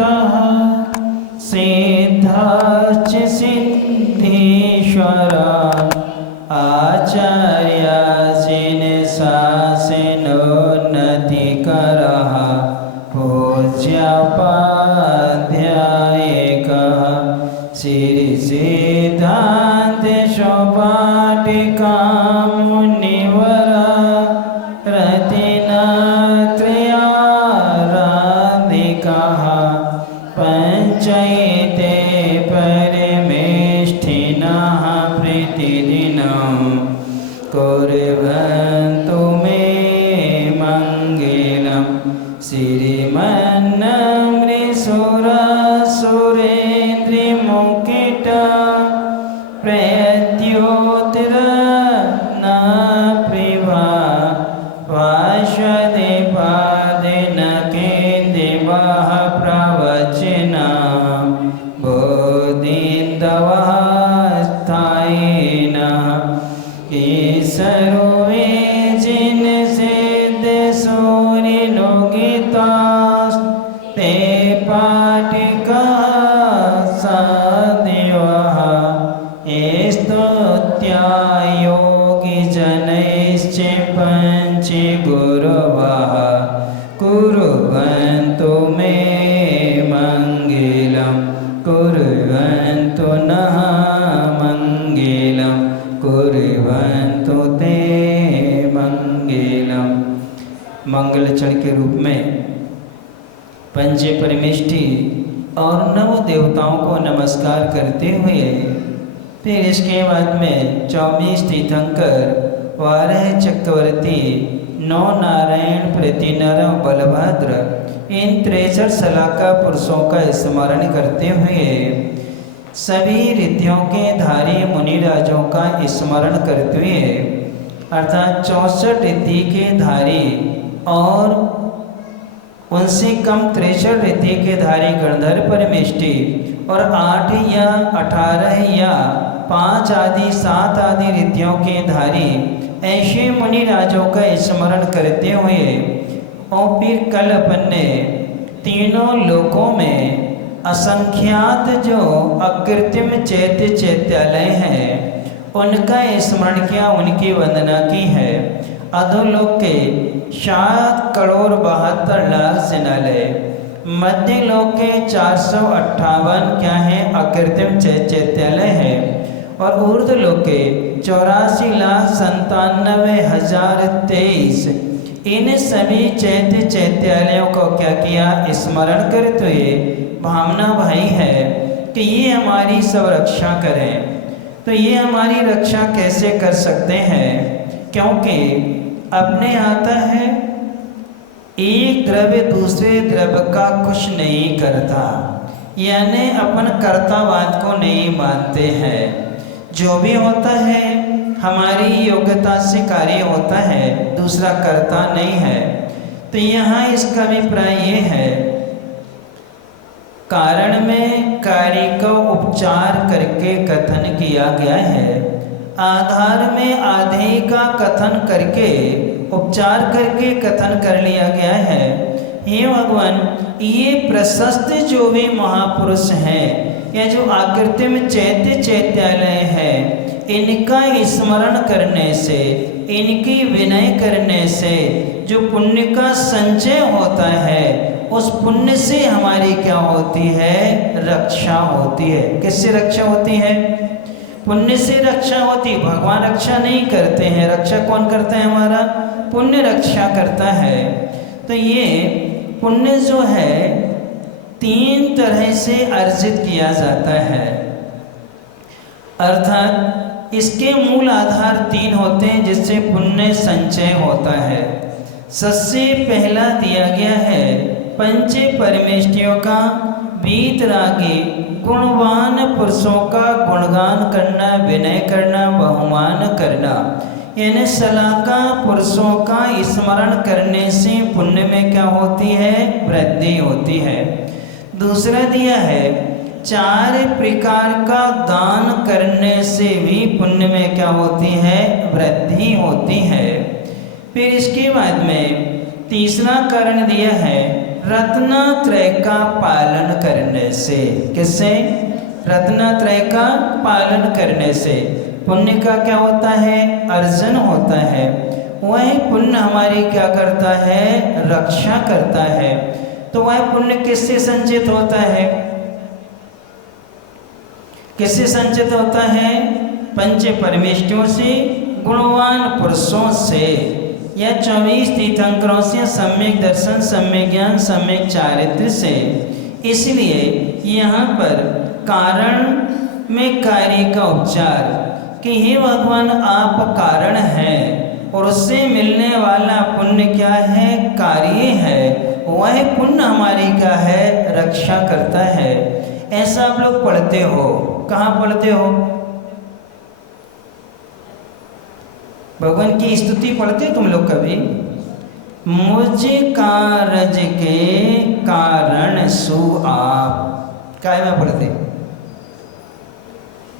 सिद्धः सिद्धाश्च सिद्धेश्वर आचार्यासीन शासनोन्नतिकरः पूज्योपाध्यायकः श्रीसिद्धान्त शोपाटिका मुनिवर रतिनात्रयाराधिकः पंचैते परमेष्ठिनः प्रतिदिनं कुर्वन्तु मे मङ्गलं श्रीमन्नमृसुरसुरेन्द्रिमुकुट प्रत्योत्तर न प्रिवा वाशदेपादिनकेन्द्रिवः प्रवचना बोधिन्दवः स्थायिनः ईश्वरो जिन सिद्ध सूर्यलोकितास्ते पाटिका सादिवः स्तुत्या योगिजनैश्च पञ्चगुरवः कुर्वन्तु मे मङ्गलं कुर्वन्तु नः मङ्गलं कुर्वन्तु ते मङ्गलम्। मंगलचरण के रूप में पंच परमेष्ठी और नव देवताओं को नमस्कार करते हुए फिर इसके बाद में 24 तीर्थंकर 12 चक्रवर्ती 9 नारायण प्रतिनर बलभद्र इन 63 सलाका पुरुषों का स्मरण करते हुए सभी रिद्धियों के धारी मुनिराजों का स्मरण करते हुए अर्थात 64 रिद्धि के धारी और उनसे कम 63 रिद्धि के धारी गणधर परमेष्ठी और 8 या 18 या 5 आदि 7 आदि रिद्धियों के धारी ऐसे मुनि राजों का स्मरण करते हुए और फिर कल अपन ने तीनों लोकों में असंख्यात जो अकृत्रिम चैत्य चैत्यालय हैं उनका स्मरण किया, उनकी वंदना की है। अधोलोक के 7,72,00,000 सेनालय, मध्य लोक के 458 क्या है अकृत्रिम चैत्यालय है और ऊर्ध्व लोक के 84,97,023 इन सभी चैत्य चैत्यालयों को क्या किया स्मरण करते हुए भावना भाई है कि ये हमारी सब रक्षा करें। तो ये हमारी रक्षा कैसे कर सकते हैं? क्योंकि अपने आता है एक द्रव्य दूसरे द्रव्य का कुछ नहीं करता, यानी अपन कर्तावाद को नहीं मानते हैं। जो भी होता है हमारी योग्यता से कार्य होता है, दूसरा कर्ता नहीं है। तो यहाँ इसका अभिप्राय ये है कारण में कार्य का उपचार करके कथन किया गया है, आधार में आधे का कथन करके उपचार करके कथन कर लिया गया है। हे भगवान, ये प्रशस्त जो भी महापुरुष हैं या जो आकृतिम चैत्य चैत्यालय है, इनका स्मरण करने से, इनकी विनय करने से जो पुण्य का संचय होता है, उस पुण्य से हमारी क्या होती है? रक्षा होती है। किससे रक्षा होती है? पुण्य से रक्षा होती। भगवान रक्षा नहीं करते हैं, रक्षा कौन करता है? हमारा पुण्य रक्षा करता है। तो ये पुण्य जो है 3 तरह से अर्जित किया जाता है, अर्थात इसके मूल आधार 3 होते हैं जिससे पुण्य संचय होता है। सबसे पहला दिया गया है पंच परमेष्ठियों का वीतरागी गुणवान पुरुषों का गुणगान करना, विनय करना, बहुमान करना, यानी सलाका पुरुषों का स्मरण करने से पुण्य में क्या होती है? वृद्धि होती है। दूसरा दिया है 4 प्रकार का दान करने से भी पुण्य में क्या होती है? वृद्धि होती है। फिर इसके बाद में तीसरा कारण दिया है रत्नत्रय का पालन करने से। किससे? रत्नत्रय का पालन करने से पुण्य का क्या होता है? अर्जन होता है। वह पुण्य हमारी क्या करता है? रक्षा करता है। तो वह पुण्य किससे संचित होता है? किससे संचित होता है? पंच परमेष्ठियों से, गुणवान पुरुषों से, या 24 तीर्थंकरों से, सम्यक दर्शन, सम्यक ज्ञान, सम्यक चारित्र से। इसलिए यहाँ पर कारण में कार्य का उपचार कि हे भगवान आप कारण हैं और उससे मिलने वाला पुण्य क्या है? कार्य है। वह पुण्य हमारी क्या है? रक्षा करता है। ऐसा आप लोग पढ़ते हो। कहाँ पढ़ते हो? भगवान की स्तुति पढ़ते तुम लोग कभी? मुझ कारज के कारण सु आप, काय में पढ़ते?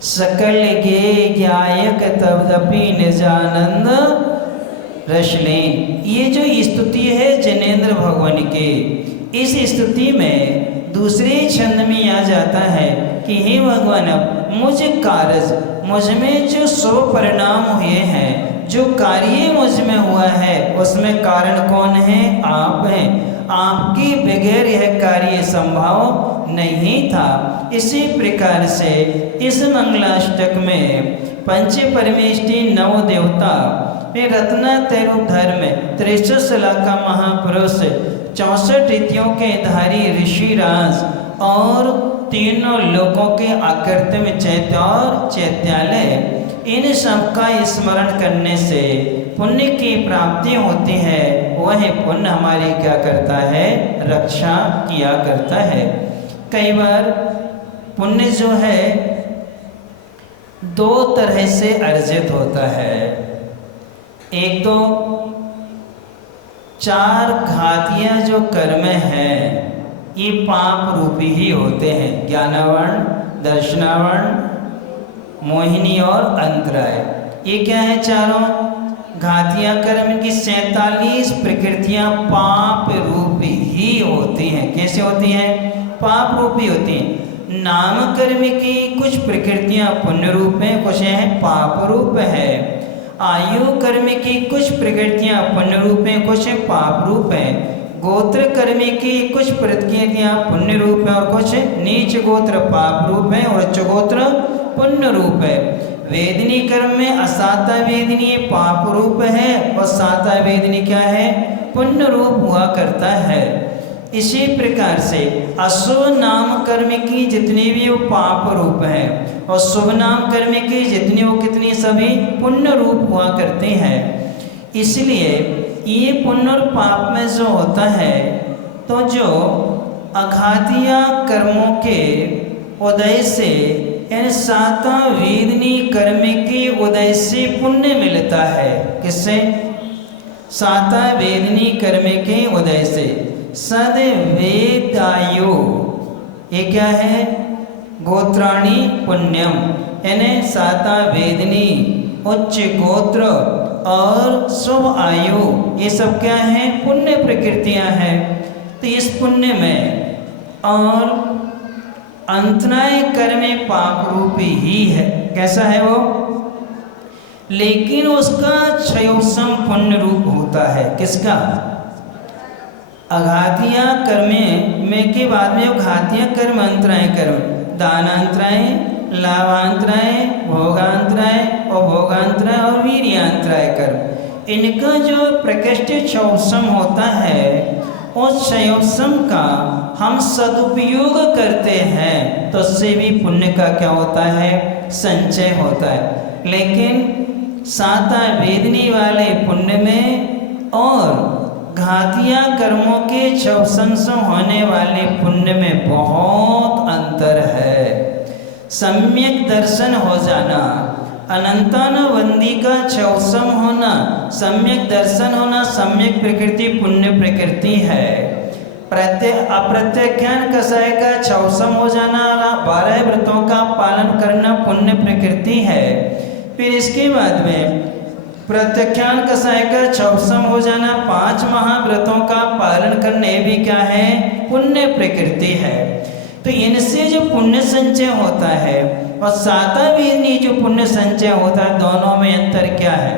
सकल गे ज्ञायक तदपि निजानंद रश्ले। ये जो स्तुति है जनेन्द्र भगवान के, इस स्तुति में दूसरे छंद में आ जाता है कि हे भगवान मुझ कारज, मुझ में जो 100 परिणाम हुए हैं, जो कार्य मुझ में हुआ है उसमें कारण कौन है? आप हैं। आपके बगैर यह कार्य संभव नहीं था। इसी प्रकार से इस मंगलाष्टक में पंच परमेष्टि नव देवता रत्नत्रय रूप धर्म 63 लाख का महापुरुष, 64 रीतियों के धारी ऋषिराज और तीनों लोकों के आकृतिम चैत्य और चैत्यालय, इन सब का स्मरण करने से पुण्य की प्राप्ति होती है। वह पुण्य हमारी क्या करता है? रक्षा किया करता है। कई बार पुण्य जो है 2 तरह से अर्जित होता है। एक तो 4 घातियाँ जो कर्म हैं ये पाप रूपी ही होते हैं। ज्ञानावरण, दर्शनावरण, मोहिनी और अंतराय। ये क्या है? चारों घातियाँ कर्म की 47 प्रकृतियाँ पाप रूपी ही होती हैं। कैसे होती हैं? पाप रूपी होती हैं। नाम कर्म की कुछ प्रकृतियाँ पुण्य रूप हैं, कुछ हैं पाप रूप है। आयु कर्म की कुछ प्रकृतियाँ पुण्य रूप हैं, कुछ पाप रूप हैं। गोत्र कर्म की कुछ प्रकृतियाँ पुण्य रूप है और कुछ नीच गोत्र पाप रूप है और उच्च गोत्र पुण्य रूप है। वेदनी कर्म में असाता वेदनी पाप रूप है और साता वेदनी क्या है? पुण्य रूप हुआ करता है। इसी प्रकार से अशुभ नाम कर्म की जितनी भी वो पाप रूप है और शुभ नाम कर्म की जितनी वो कितनी सभी पुण्य रूप हुआ करते हैं। इसलिए ये पुण्य और पाप में जो होता है, तो जो अघातिया कर्मों के उदय से यानी 7 वेदनी कर्म के उदय से पुण्य मिलता है। किससे? 7 वेदनी कर्म के उदय से। सद वेदायु, ये क्या है? गोत्राणी पुण्यम, यानी 7 वेदनी, उच्च गोत्र और शुभ आयु, ये सब क्या है? पुण्य प्रकृतियां हैं। तो इस पुण्य में और अंतराय कर्म पाप रूपी ही है। कैसा है वो? लेकिन उसका क्षयोसम पुण्य रूप होता है। किसका? अघातिया कर्म में के बाद में घातिया कर्म, अंतराय कर्म, दानांतराय, लाभांतराय, भोगांतराय और भोगांतराय और वीर्यांतराय कर्म, इनका जो प्रकृष्ट क्षयोसम होता है, उस क्षयोसम का हम सदुपयोग करते हैं तो उससे भी पुण्य का क्या होता है? संचय होता है। लेकिन 7 वेदनी वाले पुण्य में और घातिया कर्मों के क्षयोसम से होने वाले पुण्य में बहुत अंतर है। सम्यक दर्शन हो जाना, अनंतानवंदी का क्षयोसम होना, सम्यक दर्शन होना, सम्यक प्रकृति पुण्य प्रकृति है। अप्रत्यज्ञान कषाय का क्षयोसम हो जाना, 12 व्रतों का पालन करना पुण्य प्रकृति है। फिर इसके बाद में प्रत्याख्यान कसाय का क्षौसम हो जाना, 5 महाव्रतों का पालन करने भी क्या है, पुण्य प्रकृति है। तो इनसे जो पुण्य संचय होता है और सातावीरनी जो पुण्य संचय होता है, दोनों में अंतर क्या है?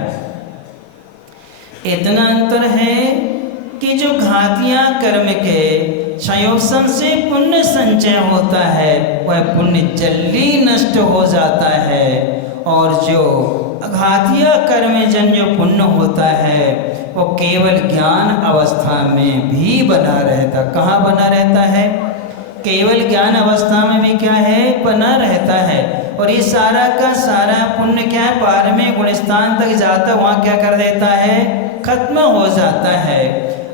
इतना अंतर है कि जो घातिया कर्म के क्षयोत्सव से पुण्य संचय होता है वह पुण्य जल्दी नष्ट हो जाता है, और जो घातिया कर्म जन जो पुण्य होता है वो केवल ज्ञान अवस्था में भी बना रहता। कहाँ बना रहता है? केवल ज्ञान अवस्था में भी क्या है, बना रहता है। और ये सारा का सारा पुण्य क्या है, 12वें गुणस्थान तक जाता, वहाँ क्या कर देता है, खत्म हो जाता है।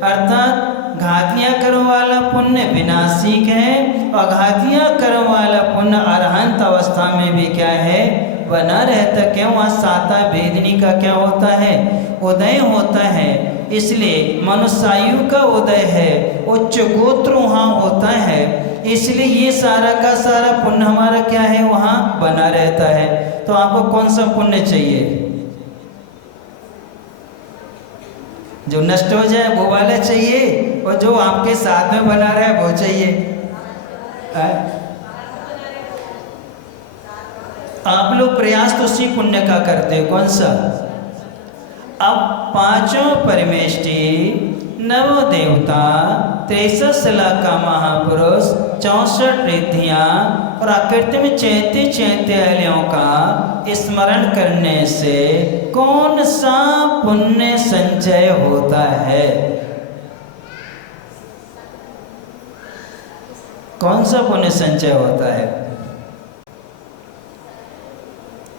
अर्थात घातियाँ कर्म वाला पुण्य विनाशिक है और घातियाँ कर्म वाला पुण्य अरहंत अवस्था में भी क्या है, बना रहता। क्यों? वहाँ साता वेदनी का क्या होता है, उदय होता है। इसलिए मनुष्यायु का उदय है, उच्च गोत्र वहाँ होता है, इसलिए ये सारा का सारा पुण्य हमारा क्या है, वहाँ बना रहता है। तो आपको कौन सा पुण्य चाहिए? जो नष्ट हो जाए वो वाला चाहिए, और जो आपके साथ में बना रहे वो चाहिए? आप लोग प्रयास तो उसी पुण्य का करते हो, कौन सा? अब 5 परमेष्टि, 9 देवता, 63 लाख का महापुरुष, 64 रिद्धियाँ और आकृति में 34 का स्मरण करने से कौन सा पुण्य संचय होता है? कौन सा पुण्य संचय होता है?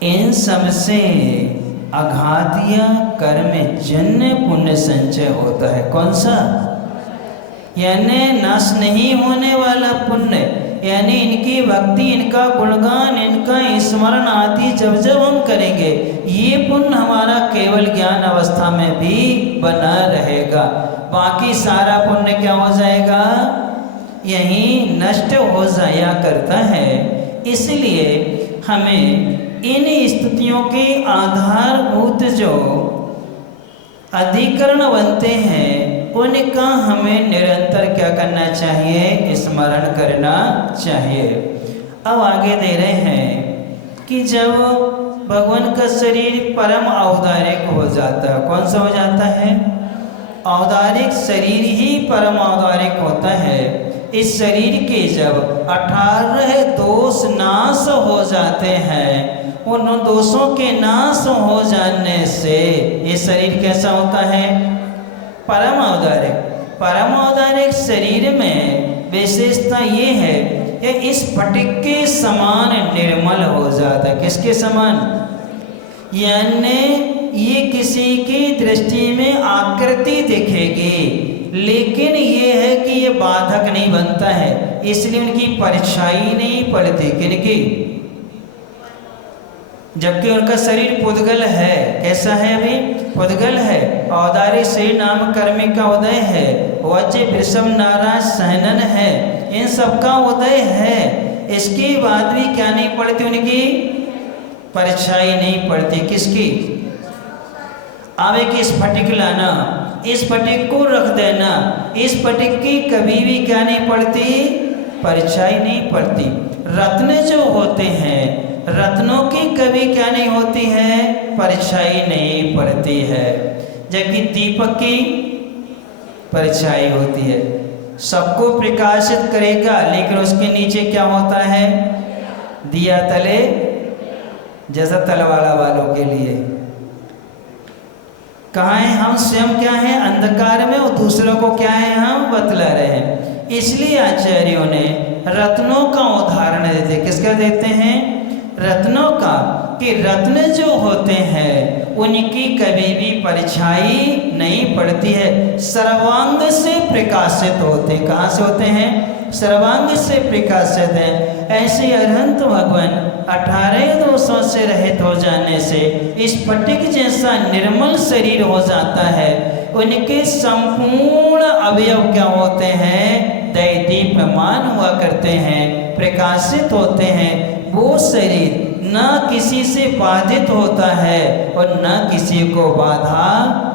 इन सब से अघातिया कर्म जन्य पुण्य संचय होता है। कौन सा? यानी नाश नहीं होने वाला पुण्य, यानी इनकी भक्ति, इनका गुणगान, इनका स्मरण आदि जब जब हम करेंगे, ये पुण्य हमारा केवल ज्ञान अवस्था में भी बना रहेगा। बाकी सारा पुण्य क्या हो जाएगा, यही नष्ट हो जाया करता है। इसलिए हमें इन स्थितियों के आधारभूत जो अधिकरण बनते हैं उनका हमें निरंतर क्या करना चाहिए, स्मरण करना चाहिए। अब आगे दे रहे हैं कि जब भगवान का शरीर परम औदारिक हो जाता है, कौन सा हो जाता है? औदारिक शरीर ही परम औदारिक होता है। इस शरीर के जब 18 दोष नाश हो जाते हैं, उन दोषों के नाश हो जाने से ये शरीर कैसा होता है, परम औदारिक। परम औदारिक शरीर में विशेषता ये है कि इस स्फटिक के समान निर्मल हो जाता है। किसके समान? यानी ये किसी की दृष्टि में आकृति दिखेगी, लेकिन ये है कि ये बाधक नहीं बनता है, इसलिए उनकी परीक्षाई नहीं पड़ती। किनकी? जबकि उनका शरीर पुद्गल है। कैसा है? अभी पुद्गल है। औदारिक शरीर नाम कर्मी का उदय है, वज्र वृषभ नाराज सहनन है, इन सब का उदय है। इसके बाद भी क्या नहीं पड़ती, उनकी परीक्षाई नहीं पड़ती। किसकी? अब एक स्फटिक लाना, इस स्फटिक को रख देना, इस स्फटिक की कभी भी क्या नहीं पड़ती, परीक्षाई नहीं पड़ती। रत्न जो होते हैं, रत्नों की कभी क्या नहीं होती है, परीक्षाई नहीं पड़ती है। जबकि दीपक की परीक्षाई होती है। सबको प्रकाशित करेगा, लेकिन उसके नीचे क्या होता है, दिया तले, जैसा तलवाड़ा वालों के लिए। कहाँ है? हम स्वयं क्या है, अंधकार में, और दूसरों को क्या है, हम बतला रहे हैं। इसलिए आचार्यों ने रत्नों का उदाहरण देते। किसका देते हैं? रत्नों का, कि रत्न जो होते हैं उनकी कभी भी परीक्षाई नहीं पड़ती है, सर्वांग से प्रकाशित होते। कहाँ से होते हैं? सर्वांग से प्रकाशित है। ऐसे अरहंत भगवान 18 दोषों से रहित हो जाने से इस स्फटिक जैसा निर्मल शरीर हो जाता है। उनके संपूर्ण अवयव क्या होते हैं, दैदीप्यमान हुआ करते हैं, प्रकाशित होते हैं, वो शरीर न किसी से बाधित होता है और न किसी को बाधा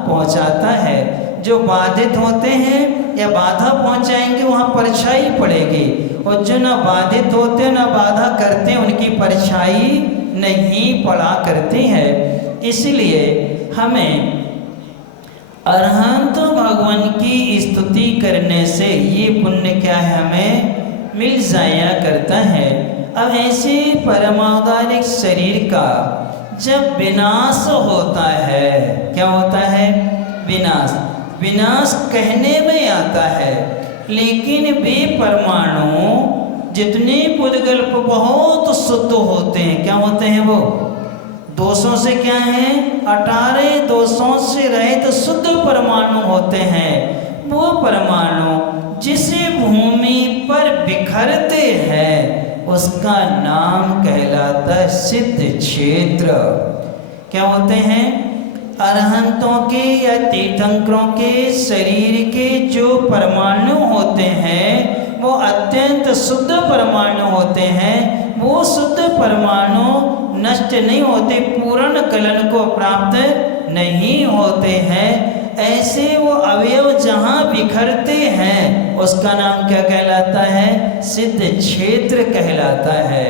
पहुंचाता है। जो बाधित होते हैं या बाधा पहुंचाएंगे वहाँ परछाई पड़ेगी, और जो न बाधित होते न बाधा करते उनकी परछाई नहीं पड़ा करती है। इसलिए हमें अरहंत भगवान की स्तुति करने से ये पुण्य क्या है, हमें मिल जाया करता है। अब ऐसे परमावतारिक शरीर का जब विनाश होता है, क्या होता है? विनाश। विनाश कहने में आता है, लेकिन वे परमाणु जितने पुद्गल बहुत शुद्ध होते हैं, क्या होते हैं वो? दोषों से क्या है? 18 दोषों से रहित शुद्ध परमाणु होते हैं। वो परमाणु जिस भूमि पर बिखरते हैं उसका नाम कहलाता है सिद्ध क्षेत्र। क्या होते हैं? अरहंतों के या तीर्थंकरों के शरीर के जो परमाणु होते हैं वो अत्यंत शुद्ध परमाणु होते हैं। वो शुद्ध परमाणु नष्ट नहीं होते, पूर्ण कलन को प्राप्त नहीं होते हैं। ऐसे वो अवयव जहाँ बिखरते हैं उसका नाम क्या कहलाता है? सिद्ध क्षेत्र कहलाता है।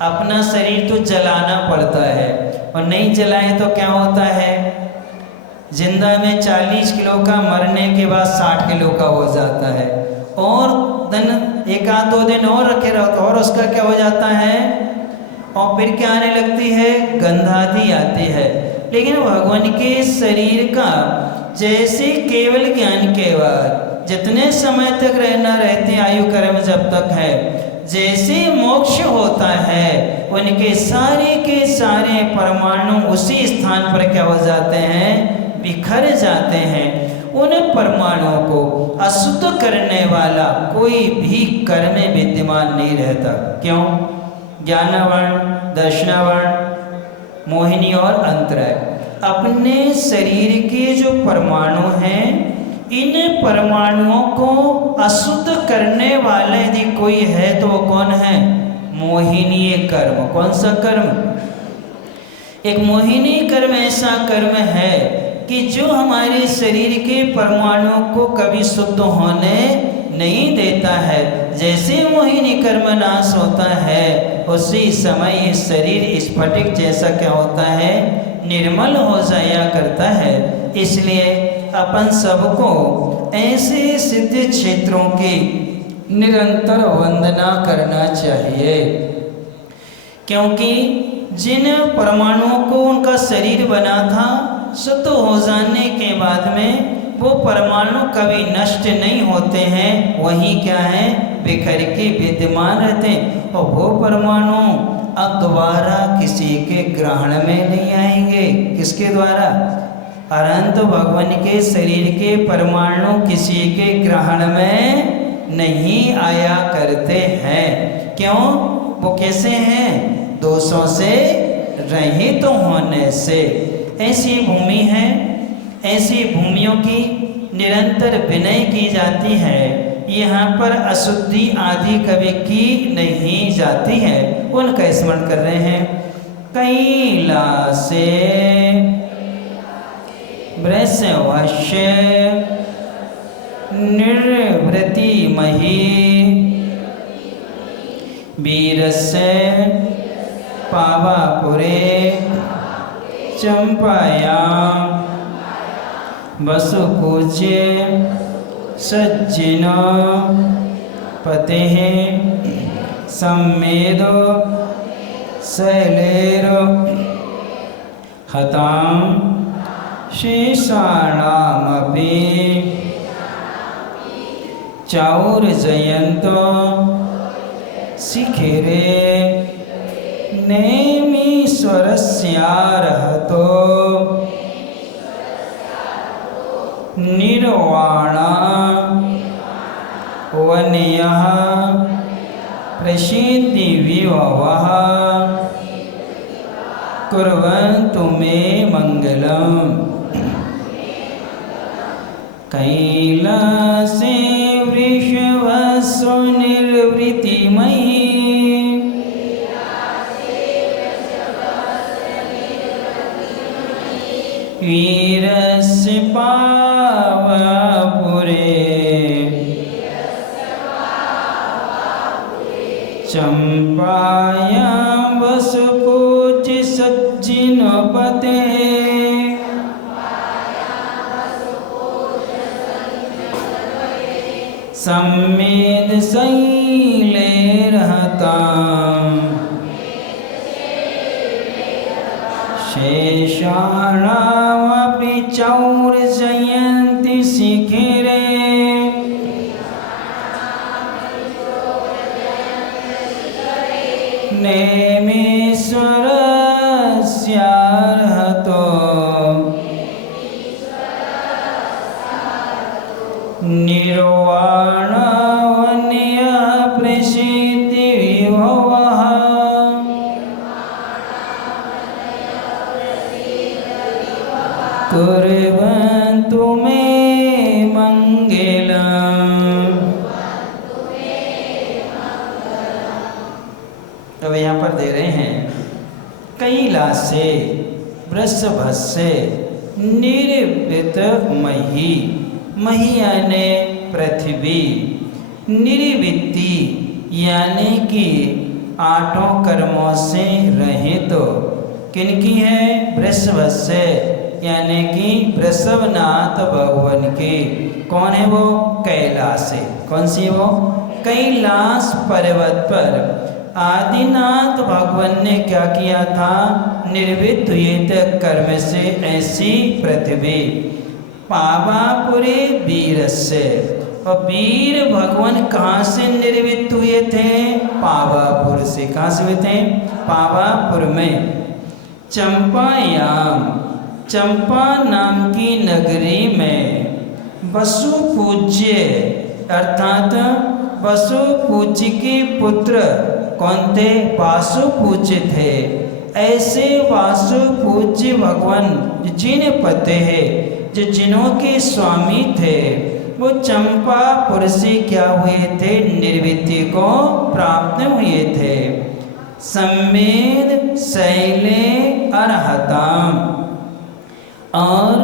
अपना शरीर तो जलाना पड़ता है, और नहीं जलाए तो क्या होता है? जिंदा में 40 किलो का, मरने के बाद 60 किलो का हो जाता है, और दिन एक आध दो दिन और रखे रहो तो और उसका क्या हो जाता है? और फिर क्या आने लगती है? गंधादि आती है। लेकिन भगवान के शरीर का जैसे केवल ज्ञान के बाद जितने समय तक रहना रहते आयु कर्म जब तक है, जैसे मोक्ष होता है उनके सारे के सारे परमाणु उसी स्थान पर क्या हो जाते हैं? बिखर जाते हैं। उन परमाणुओं को अशुद्ध करने वाला कोई भी कर्म में विद्यमान नहीं रहता। क्यों? ज्ञानवर्ण, दर्शनावर्ण, मोहिनी और अंतराय। अपने शरीर के जो परमाणु हैं, इन परमाणुओं को अशुद्ध करने वाले यदि कोई है तो वो कौन है? मोहिनी कर्म। कौन सा कर्म? एक मोहिनी कर्म ऐसा कर्म है कि जो हमारे शरीर के परमाणुओं को कभी शुद्ध होने नहीं देता है। जैसे मोहिनी कर्म नाश होता है उसी समय ये शरीर स्फटिक जैसा क्या होता है? निर्मल हो जाया करता है। इसलिए अपन सबको ऐसे सिद्ध क्षेत्रों की निरंतर वंदना करना चाहिए, क्योंकि जिन परमाणुओं को उनका शरीर बना था, शुद्ध हो जाने के बाद में वो परमाणु कभी नष्ट नहीं होते हैं, वही क्या है? बिखर के विद्यमान रहते हैं। और वो परमाणु अब दोबारा किसी के ग्रहण में नहीं आएंगे। किसके द्वारा? अनंत भगवान के शरीर के परमाणु किसी के ग्रहण में नहीं आया करते हैं। क्यों? वो कैसे हैं? दोषों से रहित होने से। ऐसी भूमि है, ऐसी भूमियों की निरंतर विनय की जाती है। यहाँ पर अशुद्धि आदि कभी की नहीं जाती है। उनका स्मरण कर रहे हैं। कैलासे वृषवश्य निर्वृति मही वीरस्य पावापुरे चंपायां वसुपूज्य सज्जिन पतेः सम्मेदो शैलेरो हतां शेषाणामपि चौर्जयन्तो शिखिरे नेमीश्वरस्यार्हतो निर्वाणा वन्यः प्रसिद्धि विभवः कुर्वन्तु मे मंगलम्। कैलासे वृषभस्व निर्वृतिमयी वीरस्य पावापुरे चंपायां वसुपूज्य सज्जिनपते सम्मेद शैलेर्हताम् शेषाणामपि चौर्जयन्ति शिखिरे नेमीश्वरस्यार्हतो निर्वाणवन्यः प्रसिद्धिविभवः कुर्वन्तु मे मंगलम्। अब यहाँ पर दे रहे हैं कैलासे वृषभस्य निर्वृत मही, मही यानी पृथ्वी, निर्वृत्ति यानी कि आठों कर्मों से रहित तो किनकी है? वृषभस्य यानी कि वृषभनाथ भगवान की। कौन है वो? कैलाश है। कौन सी वो? कैलाश पर्वत पर आदिनाथ भगवान ने क्या किया था? निर्वृत्त हुए थे कर्म से ऐसी पृथ्वी। पावापुरे वीरस्य, और वीर भगवान कहाँ से निर्वृत्त हुए थे? पावापुर से। कहाँ से हुए थे? पावापुर में। चंपायाम, चंपा नाम की नगरी में वसु पूज्य अर्थात वसु पूज्य के पुत्र कौन थे? वासु पूज्य थे। ऐसे वासु पूज्य भगवान जिन्हें पते हैं, जो जिनों के स्वामी थे, वो चंपापुर से क्या हुए थे? निर्वृत्ति को प्राप्त हुए थे। सम्मेद शैले अर्हताम, और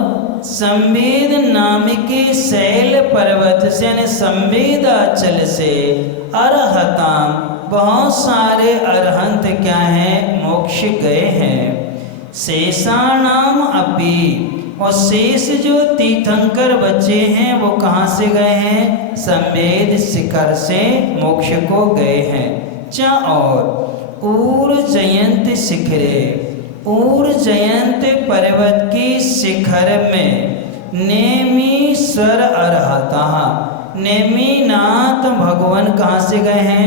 संवेद नाम के शैल पर्वत से यानी संवेदाचल से अर्हताम बहुत सारे अरहंत क्या हैं? मोक्ष गए हैं। शेषाणाम अपि, और शेष जो तीर्थंकर बचे हैं वो कहाँ से गए हैं? संवेद शिखर से मोक्ष को गए हैं। च और ऊर्जयंत शिखरे, ऊर्जयंत पर्वत की शिखर में नेमीश्वर अर्हता, नेमीनाथ भगवान कहाँ से गए हैं?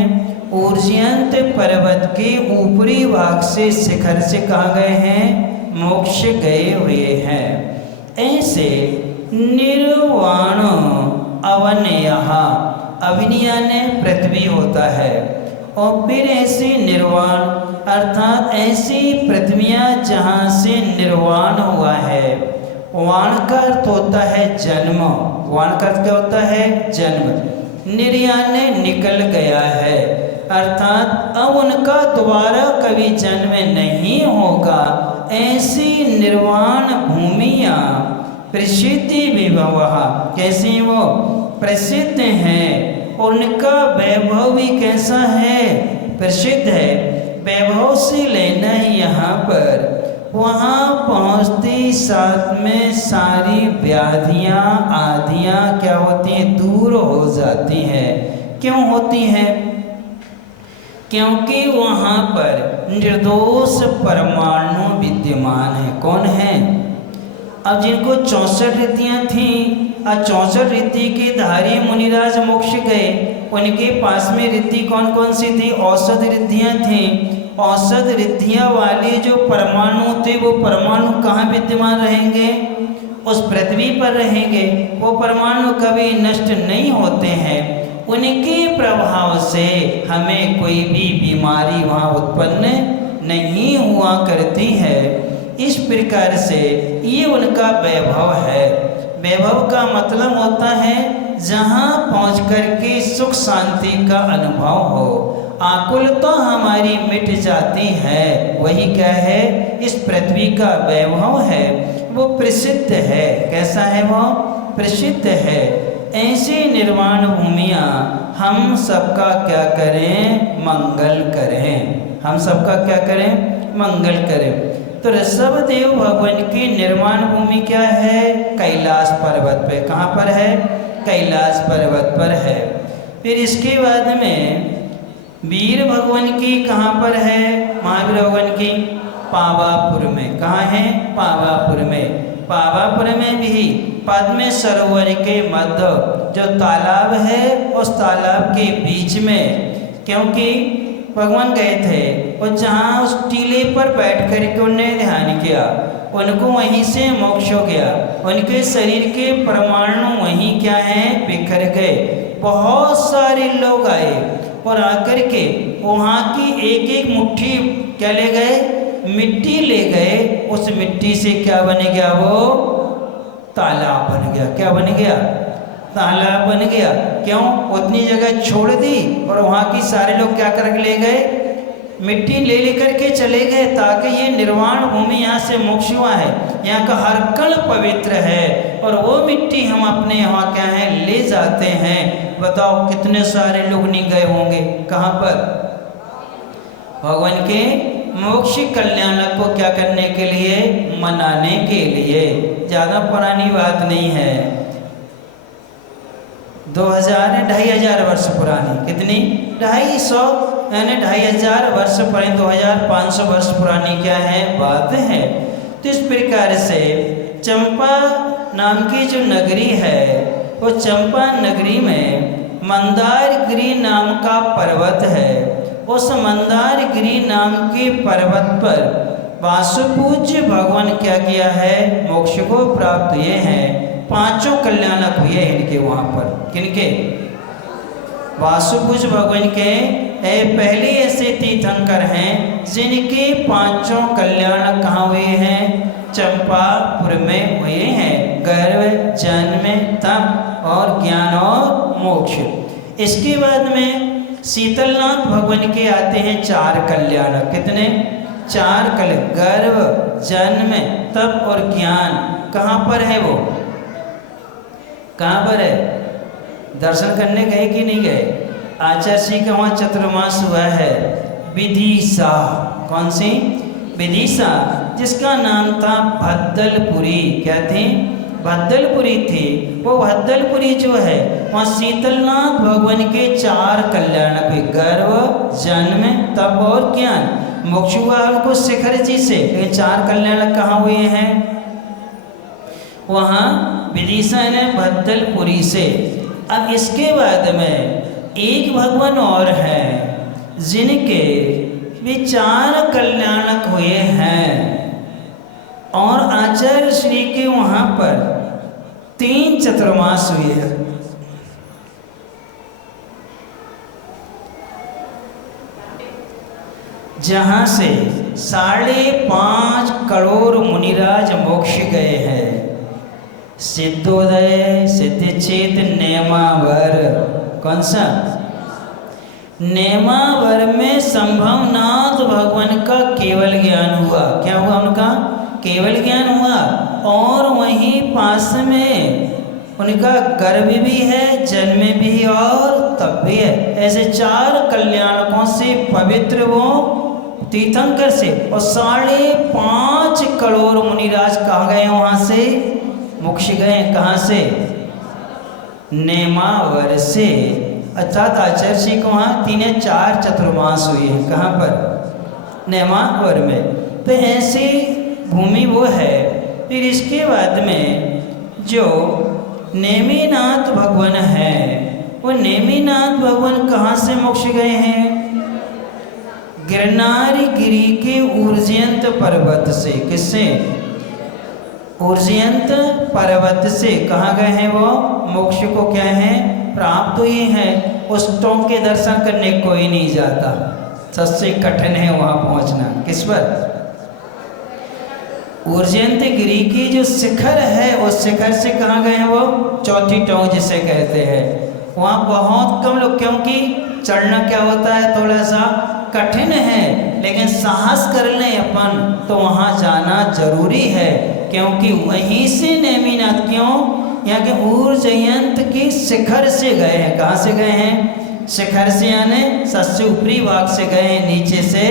ऊर्जयंत पर्वत के ऊपरी भाग से शिखर से कहाँ गए हैं? मोक्ष गए हुए हैं। ऐसे निर्वाण अवनयः, अवनिया ने पृथ्वी होता है, और फिर ऐसी निर्वाण अर्थात ऐसी पृथ्वियाँ जहाँ से निर्वाण हुआ है। वाण का अर्थ होता है जन्म, वाण का अर्थ क्या होता है? जन्म। निर्याण निकल गया है, अर्थात अब उनका दोबारा कभी जन्म नहीं होगा। ऐसी निर्वाण भूमियाँ प्रसिद्धि विभवः, कैसी वो? प्रसिद्ध हैं। उनका वैभव भी कैसा है? प्रसिद्ध है। वैभव से लेना ही यहाँ पर वहाँ पहुँचते साथ में सारी व्याधियाँ आदियाँ क्या होती हैं? दूर हो जाती हैं। क्यों होती हैं? क्योंकि वहाँ पर निर्दोष परमाणु विद्यमान है। कौन है? अब जिनको 64 रिद्धियाँ थीं, और 64 रिद्धि के धारी मुनिराज मोक्ष गए, उनके पास में रिद्धि कौन कौन सी थी? औषध रिद्धियाँ थीं। औषध रिद्धियाँ वाले जो परमाणु थे, वो परमाणु कहाँ विद्यमान रहेंगे? उस पृथ्वी पर रहेंगे। वो परमाणु कभी नष्ट नहीं होते हैं। उनके प्रभाव से हमें कोई भी बीमारी वहाँ उत्पन्न नहीं हुआ करती है। इस प्रकार से ये उनका वैभव है। वैभव का मतलब होता है जहाँ पहुँच करके सुख शांति का अनुभव हो, आकुलता हमारी मिट जाती है। वही क्या है? इस पृथ्वी का वैभव है। वो प्रसिद्ध है। कैसा है वो? प्रसिद्ध है। ऐसी निर्वाण भूमियाँ हम सबका क्या करें? मंगल करें। हम सबका क्या करें? मंगल करें। तो ऋषभदेव भगवान की निर्वाण भूमि क्या है? कैलाश पर्वत पे। कहाँ पर है? कैलाश पर्वत पर है। फिर इसके बाद में वीर भगवान की कहाँ पर है? महावीर भगवान की पावापुर में। कहाँ है? पावापुर में। पावापुर में भी पद्म सरोवर के मध्य जो तालाब है, उस तालाब के बीच में, क्योंकि भगवान गए थे और जहाँ उस टीले पर बैठ कर के उन्होंने ध्यान किया, उनको वहीं से मोक्ष हो गया। उनके शरीर के परमाणु वहीं क्या हैं? बिखर गए। बहुत सारे लोग आए और आकर के वहाँ की एक एक मुट्ठी क्या ले गए? मिट्टी ले गए। उस मिट्टी से क्या बन गया? वो तालाब बन गया। क्या बन गया? तालाब बन गया। क्यों? उतनी जगह छोड़ दी और वहाँ की सारे लोग क्या कर ले गए? मिट्टी ले लेकर के चले गए, ताकि ये निर्वाण भूमि यहाँ से मोक्ष हुआ है, यहाँ का हर कण पवित्र है और वो मिट्टी हम अपने यहाँ क्या है? ले जाते हैं। बताओ कितने सारे लोग नहीं गए होंगे? कहाँ पर? भगवान के मोक्ष कल्याण को क्या करने के लिए? मनाने के लिए। ज़्यादा पुरानी बात नहीं है, 2500 वर्ष पुरानी। कितनी? 250, यानी 2500 वर्ष पुरानी, 2500 वर्ष पुरानी क्या है? बात है। तो इस प्रकार से चंपा नाम की जो नगरी है, वो चंपा नगरी में मंदारगिरी नाम का पर्वत है। उस मंदारगिरी नाम के पर्वत पर वासुपूज्य भगवान क्या किया है? मोक्ष को प्राप्त हुए हैं। 5 कल्याणक हुए इनके वहाँ पर। किनके? वासुपूज्य भगवान के पहले ऐसे तीर्थंकर हैं जिनके 5 कल्याण कहाँ हुए हैं? चंपापुर में हुए हैं। गर्भ, जन्म, तप और ज्ञान और मोक्ष। इसके बाद में शीतलनाथ भगवान के आते हैं 4 कल्याण। कितने? 4 कल्याण। गर्भ, जन्म, तप और ज्ञान। कहाँ पर है वो? कहाँ पर है? दर्शन करने गए कि नहीं गए? आचार्य श्री का वहाँ चतुर्मास हुआ है। विदिशा। कौन सी? विदिशा, जिसका नाम था भद्दलपुरी। क्या थी? भद्दलपुरी थी। वो भद्दलपुरी जो है वहाँ शीतलनाथ भगवान के 4 कल्याण पे, गर्भ, जन्म, तप और ज्ञान। मोक्ष हुआ उनको शिखर जी से। ये 4 कल्याण कहाँ हुए हैं? वहाँ विदिशा ने भद्दलपुरी से। अब इसके बाद में एक भगवान और हैं जिनके भी 4 कल्याणक हुए हैं और आचार्य श्री के वहाँ पर 3 चतुर्मास हुए हैं। जहाँ से 5.5 करोड़ मुनिराज मोक्ष गए हैं। सिद्धोदय, सिद्धचेत, नेमावर। कौन सा? नेमावर में संभवनाथ भगवान का केवल ज्ञान हुआ। क्या हुआ उनका? केवल ज्ञान हुआ। और वहीं पास में उनका गर्भ भी है, जन्म भी और तप भी है। ऐसे 4 कल्याणकों से पवित्र वो तीर्थंकर से। और 5.5 करोड़ मुनिराज कहाँ गए? वहाँ से मोक्ष गए। कहाँ से? नेमावर से। अर्थात आचार्य जी को वहाँ 3-4 चतुर्मास हुए हैं। कहाँ पर? नेमावर में। तो ऐसी भूमि वो है। फिर इसके बाद में जो नेमिनाथ भगवान है, वो नेमिनाथ भगवान कहाँ से मोक्ष गए हैं? गिरनारगिरी के उर्जयंत पर्वत से। किससे? उर्जयंत पर्वत से कहाँ गए हैं वो? मोक्ष को क्या है? प्राप्त हुए हैं। उस टोंक के दर्शन करने कोई नहीं जाता, सबसे कठिन है वहाँ पहुँचना। किस पर? उर्जयंत गिरी की जो शिखर है, उस शिखर से कहाँ गए हैं वो? 4थी टोंक जिसे कहते हैं। वहाँ बहुत कम लोग, क्योंकि चढ़ना क्या होता है? थोड़ा सा कठिन है। लेकिन साहस कर लें अपन तो वहाँ जाना जरूरी है, क्योंकि वहीं से नेमिनाथ क्यों यहाँ के ऊर्जयंत के शिखर से गए हैं। कहाँ से गए हैं? शिखर से, यानी सबसे ऊपरी भाग से गए हैं, नीचे से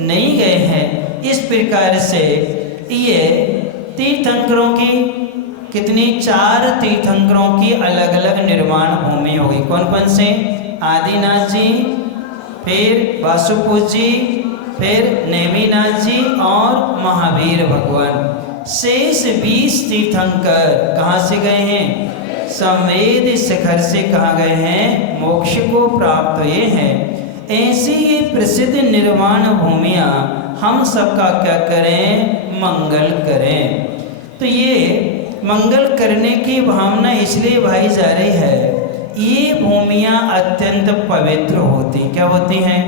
नहीं गए हैं। इस प्रकार से ये तीर्थंकरों की कितनी 4 तीर्थंकरों की अलग अलग निर्माण भूमि होगी। कौन कौन से? आदिनाथ जी, फिर वासुपुर जी, फिर नेमिनाथ जी और महावीर भगवान। शेष 20 तीर्थंकर कहाँ से गए हैं? संवेद शिखर से कहाँ गए हैं? मोक्ष को प्राप्त हुए हैं। ऐसी ये प्रसिद्ध निर्वाण भूमियाँ हम सबका क्या करें? मंगल करें। तो ये मंगल करने की भावना इसलिए भाई जा रही है, ये भूमियाँ अत्यंत पवित्र होती। क्या होती हैं?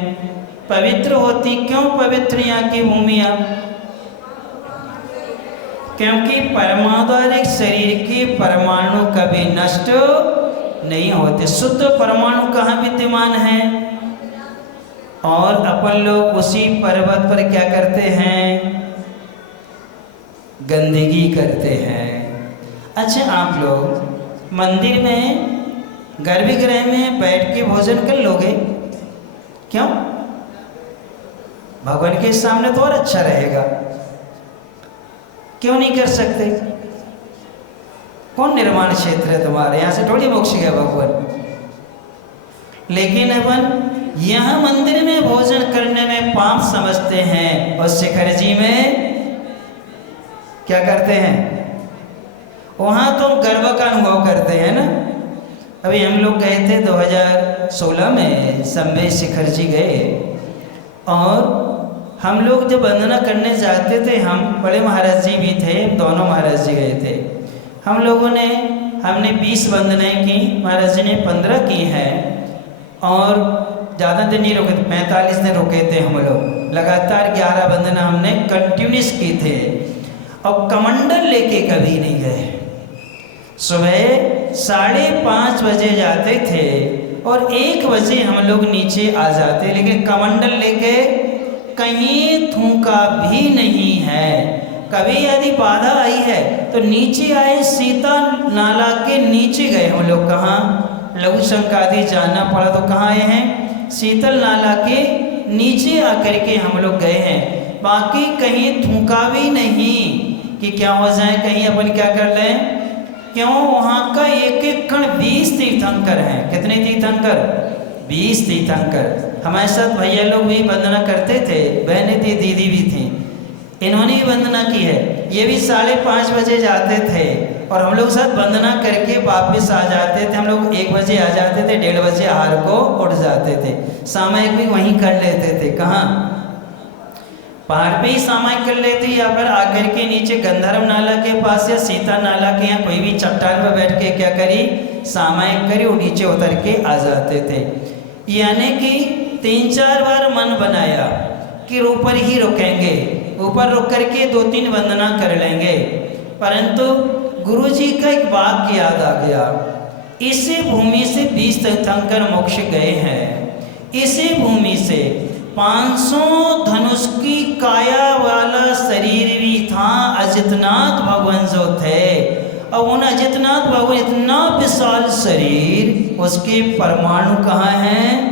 पवित्र होती। क्यों पवित्र यहाँ की भूमियाँ? क्योंकि परमाणुक शरीर के परमाणु कभी नष्ट नहीं होते। शुद्ध परमाणु कहाँ विद्यमान है? और अपन लोग उसी पर्वत पर क्या करते हैं? गंदगी करते हैं। अच्छा, आप लोग मंदिर में गर्भगृह में बैठ के भोजन कर लोगे? क्यों? भगवान के सामने तो और अच्छा रहेगा। क्यों नहीं कर सकते? कौन निर्माण क्षेत्र है तुम्हारे? यहाँ से थोड़ी मोक्ष गया भगवान। लेकिन अपन यहाँ मंदिर में भोजन करने में पाप समझते हैं और शिखर जी में क्या करते हैं? वहाँ तो गर्व का अनुभव करते हैं ना। अभी हम लोग गए थे 2016 में, संवेद शिखर जी गए, और हम लोग जब वंदना करने जाते थे, हम बड़े महाराज जी भी थे, दोनों महाराज जी गए थे। हम लोगों ने हमने 20 वंदनाएँ की, महाराज जी ने 15 की हैं, और ज़्यादा दिन नहीं रुके थे, 45 दिन रुके थे हम लोग। लगातार 11 वंदना हमने कंटिन्यूस की थे, और कमंडल लेके कभी नहीं गए। सुबह 5:30 बजे जाते थे और 1 बजे हम लोग नीचे आ जाते, लेकिन कमंडल लेके कहीं थूका भी नहीं है। कभी यदि बाधा आई है तो नीचे आए, सीता नाला के नीचे गए हम लोग। कहाँ? लघु शंकादि जाना पड़ा तो कहाँ आए हैं? शीतल नाला के नीचे आकर के हम लोग गए हैं। बाकी कहीं थूका भी नहीं कि क्या हो जाए, कहीं अपन क्या कर लें। क्यों? वहाँ का एक एक कण 20 तीर्थंकर हैं। कितने तीर्थंकर? 20 तीर्थंकर। हमारे साथ भैया लोग भी वंदना करते थे, बहनें थी, दीदी भी थी, इन्होंने भी वंदना की है। ये भी 5:30 बजे जाते थे और हम लोग साथ वंदना करके वापस आ जाते थे। हम लोग 1 बजे आ जाते थे, 1:30 बजे आहार को उठ जाते थे। सामायिक भी वहीं कर लेते थे। कहाँ? पहाड़ पे ही सामायिक कर लेते, या फिर आकर के नीचे गंधर्व नाला के पास या सीता नाला के यहाँ कोई भी चट्टान पर बैठ के क्या करी? सामायिक करी और नीचे उतर के आ जाते थे। यानी कि 3-4 बार मन बनाया कि ऊपर ही रुकेंगे, ऊपर रुक करके 2-3 वंदना कर लेंगे, परंतु गुरु जी का एक वाक्य याद आ गया। इसी भूमि से 20 तीर्थंकर मोक्ष गए हैं। इसी भूमि से 500 धनुष की काया वाला शरीर भी था अजितनाथ भगवान जो थे। और उन अजितनाथ भगवान इतना विशाल शरीर, उसके परमाणु कहाँ हैं?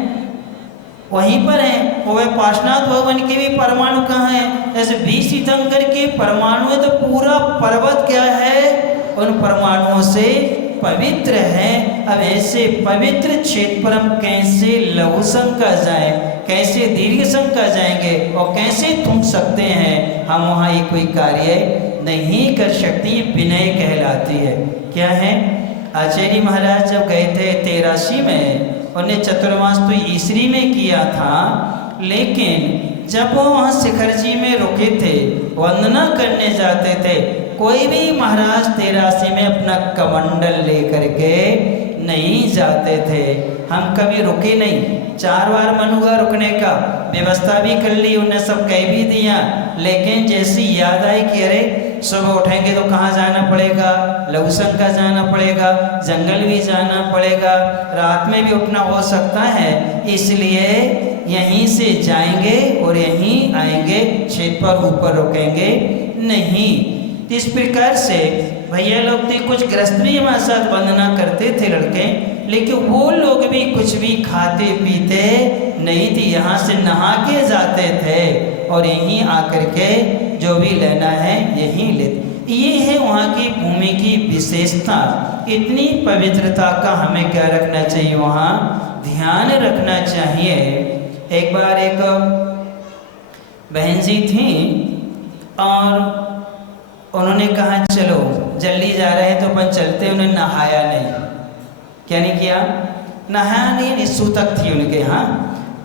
वहीं पर हैं। वह पार्श्वनाथ भगवान के भी परमाणु कहाँ हैं? जैसे 20 तीर्थंकर के परमाणु है, तो पूरा पर्वत क्या है? उन परमाणुओं से पवित्र है। अब ऐसे पवित्र क्षेत्र पर हम कैसे लघु शंका जाएं, कैसे दीर्घ शंका जाएंगे और कैसे थूक सकते हैं? हम वहाँ ये कोई कार्य नहीं कर सकते। ये विनय कहलाती है। क्या है? आचार्य महाराज जब गए थे 83 में, उन्हें चतुर्मास तो ईसरी में किया था, लेकिन जब वो वहाँ शिखर जी में रुके थे, वंदना करने जाते थे, कोई भी महाराज 83 में अपना कमंडल लेकर के नहीं जाते थे। हम कभी रुके नहीं। 4 बार मन हुआ रुकने का, व्यवस्था भी कर ली, उन्हें सब कह भी दिया, लेकिन जैसी याद आई कि अरे सुबह उठेंगे तो कहाँ जाना पड़ेगा? लघु शंका जाना पड़ेगा, जंगल भी जाना पड़ेगा, रात में भी उठना हो सकता है, इसलिए यहीं से जाएंगे और यहीं आएंगे, छेद पर ऊपर रुकेंगे नहीं। इस प्रकार से भैया लोग थे, कुछ गृहस्थ भी हमारे साथ वंदना करते थे लड़के, लेकिन वो लोग भी कुछ भी खाते पीते नहीं थी, यहाँ से नहा के जाते थे और यहीं आकर के जो भी लेना है यहीं लेते। ये है वहाँ की भूमि की विशेषता। इतनी पवित्रता का हमें क्या रखना चाहिए, वहाँ ध्यान रखना चाहिए। एक बार एक बहन जी थी और उन्होंने कहा चलो जल्दी जा रहे हैं तो अपन चलते। उन्होंने नहाया नहीं, क्या नहीं किया, नहाया नहीं, सूतक थी उनके यहाँ।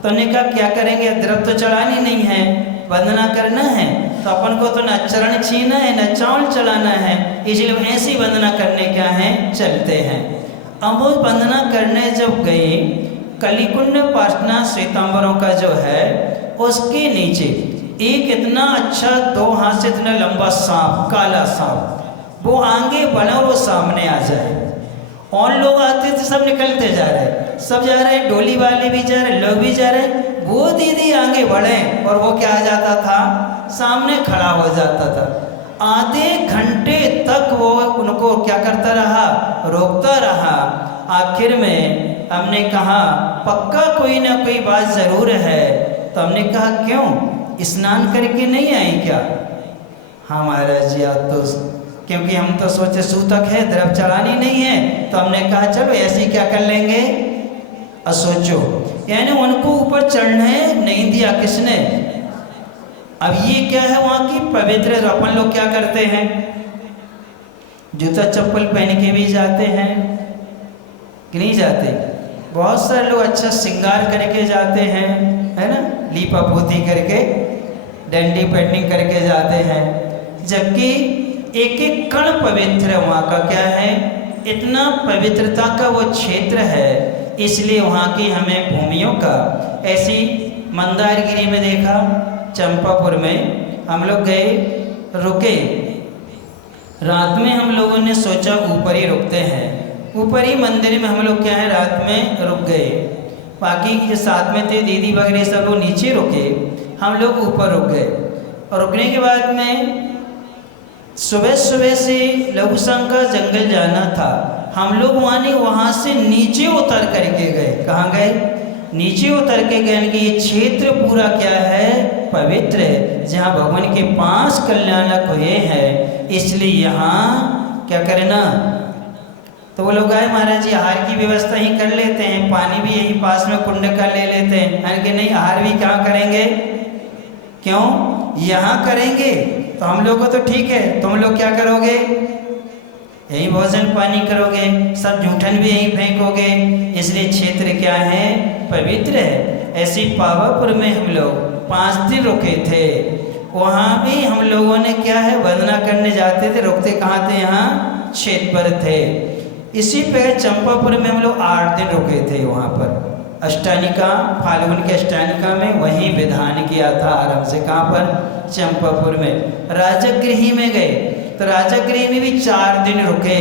तो उन्होंने कहा क्या करेंगे, द्रव्य तो चढ़ानी नहीं है, वंदना करना है, तो अपन को तो न चरण छीना है न चावल चढ़ाना है, इसलिए ऐसी वंदना करने क्या है चलते हैं। अब वो वंदना करने जब गए, कलिकुंड पाटना श्वेतांबरों का जो है उसके नीचे एक इतना अच्छा 2 हाथ से इतना लंबा सांप, काला सांप, वो आगे बढ़ा वो सामने आ जाए। और लोग आते थे, सब निकलते जा रहे, सब जा रहे, डोली वाले भी जा रहे, लोग भी जा रहे। वो दीदी आगे बढ़े और वो क्या आ जाता था, सामने खड़ा हो जाता था। आधे घंटे तक वो उनको क्या करता रहा, रोकता रहा। आखिर में हमने कहा पक्का कोई ना कोई बात ज़रूर है। तो हमने कहा क्यों, स्नान करके नहीं आए क्या? हाँ महाराज जी, आज तो क्योंकि हम तो सोचे सूतक है, द्रव चढ़ानी नहीं है, तो हमने कहा चलो ऐसे क्या कर लेंगे। सोचो, यानी उनको ऊपर चढ़ने नहीं दिया किसने। अब ये क्या है वहाँ की पवित्र, तो अपन लोग क्या करते हैं, जूता चप्पल पहन के भी जाते हैं कि नहीं जाते। बहुत सारे लोग अच्छा श्रृंगार करके जाते हैं, है ना, लीपा पोती करके, डंडी पेंटिंग करके जाते हैं, जबकि एक एक कण पवित्र है। वहाँ का क्या है, इतना पवित्रता का वो क्षेत्र है, इसलिए वहाँ की हमें भूमियों का। ऐसी मंदारगिरी में देखा, चंपापुर में हम लोग गए, रुके, रात में हम लोगों ने सोचा ऊपर ही रुकते हैं, ऊपर ही मंदिर में हम लोग क्या है रात में रुक गए। बाकी जो साथ में थे दीदी वगैरह सब लोग नीचे रुके, हम लोग ऊपर रुक गए। और रुकने के बाद में सुबह सुबह से लघु शंकर जंगल जाना था, हम लोग वहाँ से नीचे उतर करके गए। कहाँ गए, नीचे उतर के गए कि ये क्षेत्र पूरा क्या है, पवित्र है, जहाँ भगवान के 5 कल्याणक हुए हैं, इसलिए यहाँ क्या करना। तो वो लोग आए, महाराज जी आहार की व्यवस्था ही कर लेते हैं, पानी भी यहीं पास में कुंड का ले लेते हैं। यानी कि नहीं, आहार भी कहाँ करेंगे, क्यों यहाँ करेंगे। तो हम लोग को तो ठीक है, तुम लोग क्या करोगे, यही भोजन पानी करोगे, सब जूठन भी यहीं फेंकोगे, इसलिए क्षेत्र क्या है, पवित्र है। ऐसी पावापुर में हम लोग 5 दिन रुके थे। वहाँ भी हम लोगों ने क्या है, वंदना करने जाते थे, रुकते कहाँ थे, यहाँ क्षेत्र पर थे। इसी प्रकार चंपापुर में हम लोग 8 दिन रुके थे। वहाँ पर अष्टानिका, फाल्गुन के अष्टानिका में वहीं विधान किया था आराम से। कहाँ पर, चंपापुर में। राजगृह में गए तो राजगृह में भी 4 दिन रुके,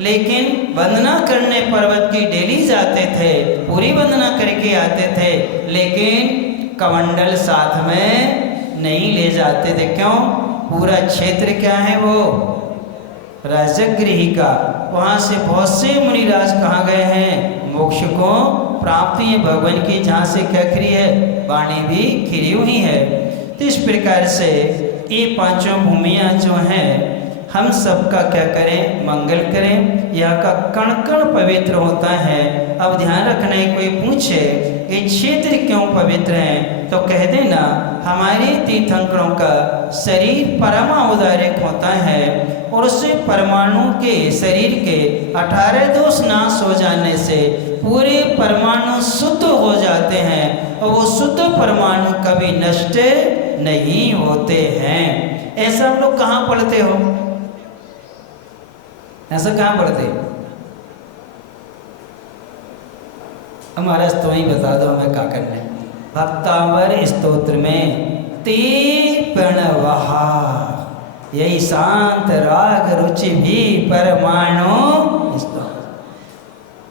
लेकिन वंदना करने पर्वत की डेली जाते थे, पूरी वंदना करके आते थे, लेकिन कमंडल साथ में नहीं ले जाते थे। क्यों, पूरा क्षेत्र क्या है वो राजगृह का। वहाँ से बहुत से मुनिराज कहाँ गए हैं, मोक्ष को प्राप्ति है भगवान की, जहाँ से क्या खरी है, वाणी भी खिरी हुई है। तो इस प्रकार से ये 5 भूमियाँ जो हैं, हम सबका क्या करें, मंगल करें। यहाँ का कण कण पवित्र होता है। अब ध्यान रखना है, कोई पूछे ये क्षेत्र क्यों पवित्र हैं, तो कह देना हमारे तीर्थंकरों का शरीर परमावतारिक होता है, और उससे परमाणु के शरीर के 18 दोष नाश हो जाने से पूरे परमाणु शुद्ध हो जाते हैं, और वो शुद्ध परमाणु कभी नष्ट नहीं होते हैं। ऐसा हम लोग कहाँ पढ़ते हो, ऐसा कहाँ पढ़ते, हमारा तो ही बता दो हमें क्या करना है। भक्तावर स्तोत्र में ते प्रणवहा, यही शांत राग रुचि भी परमाणु,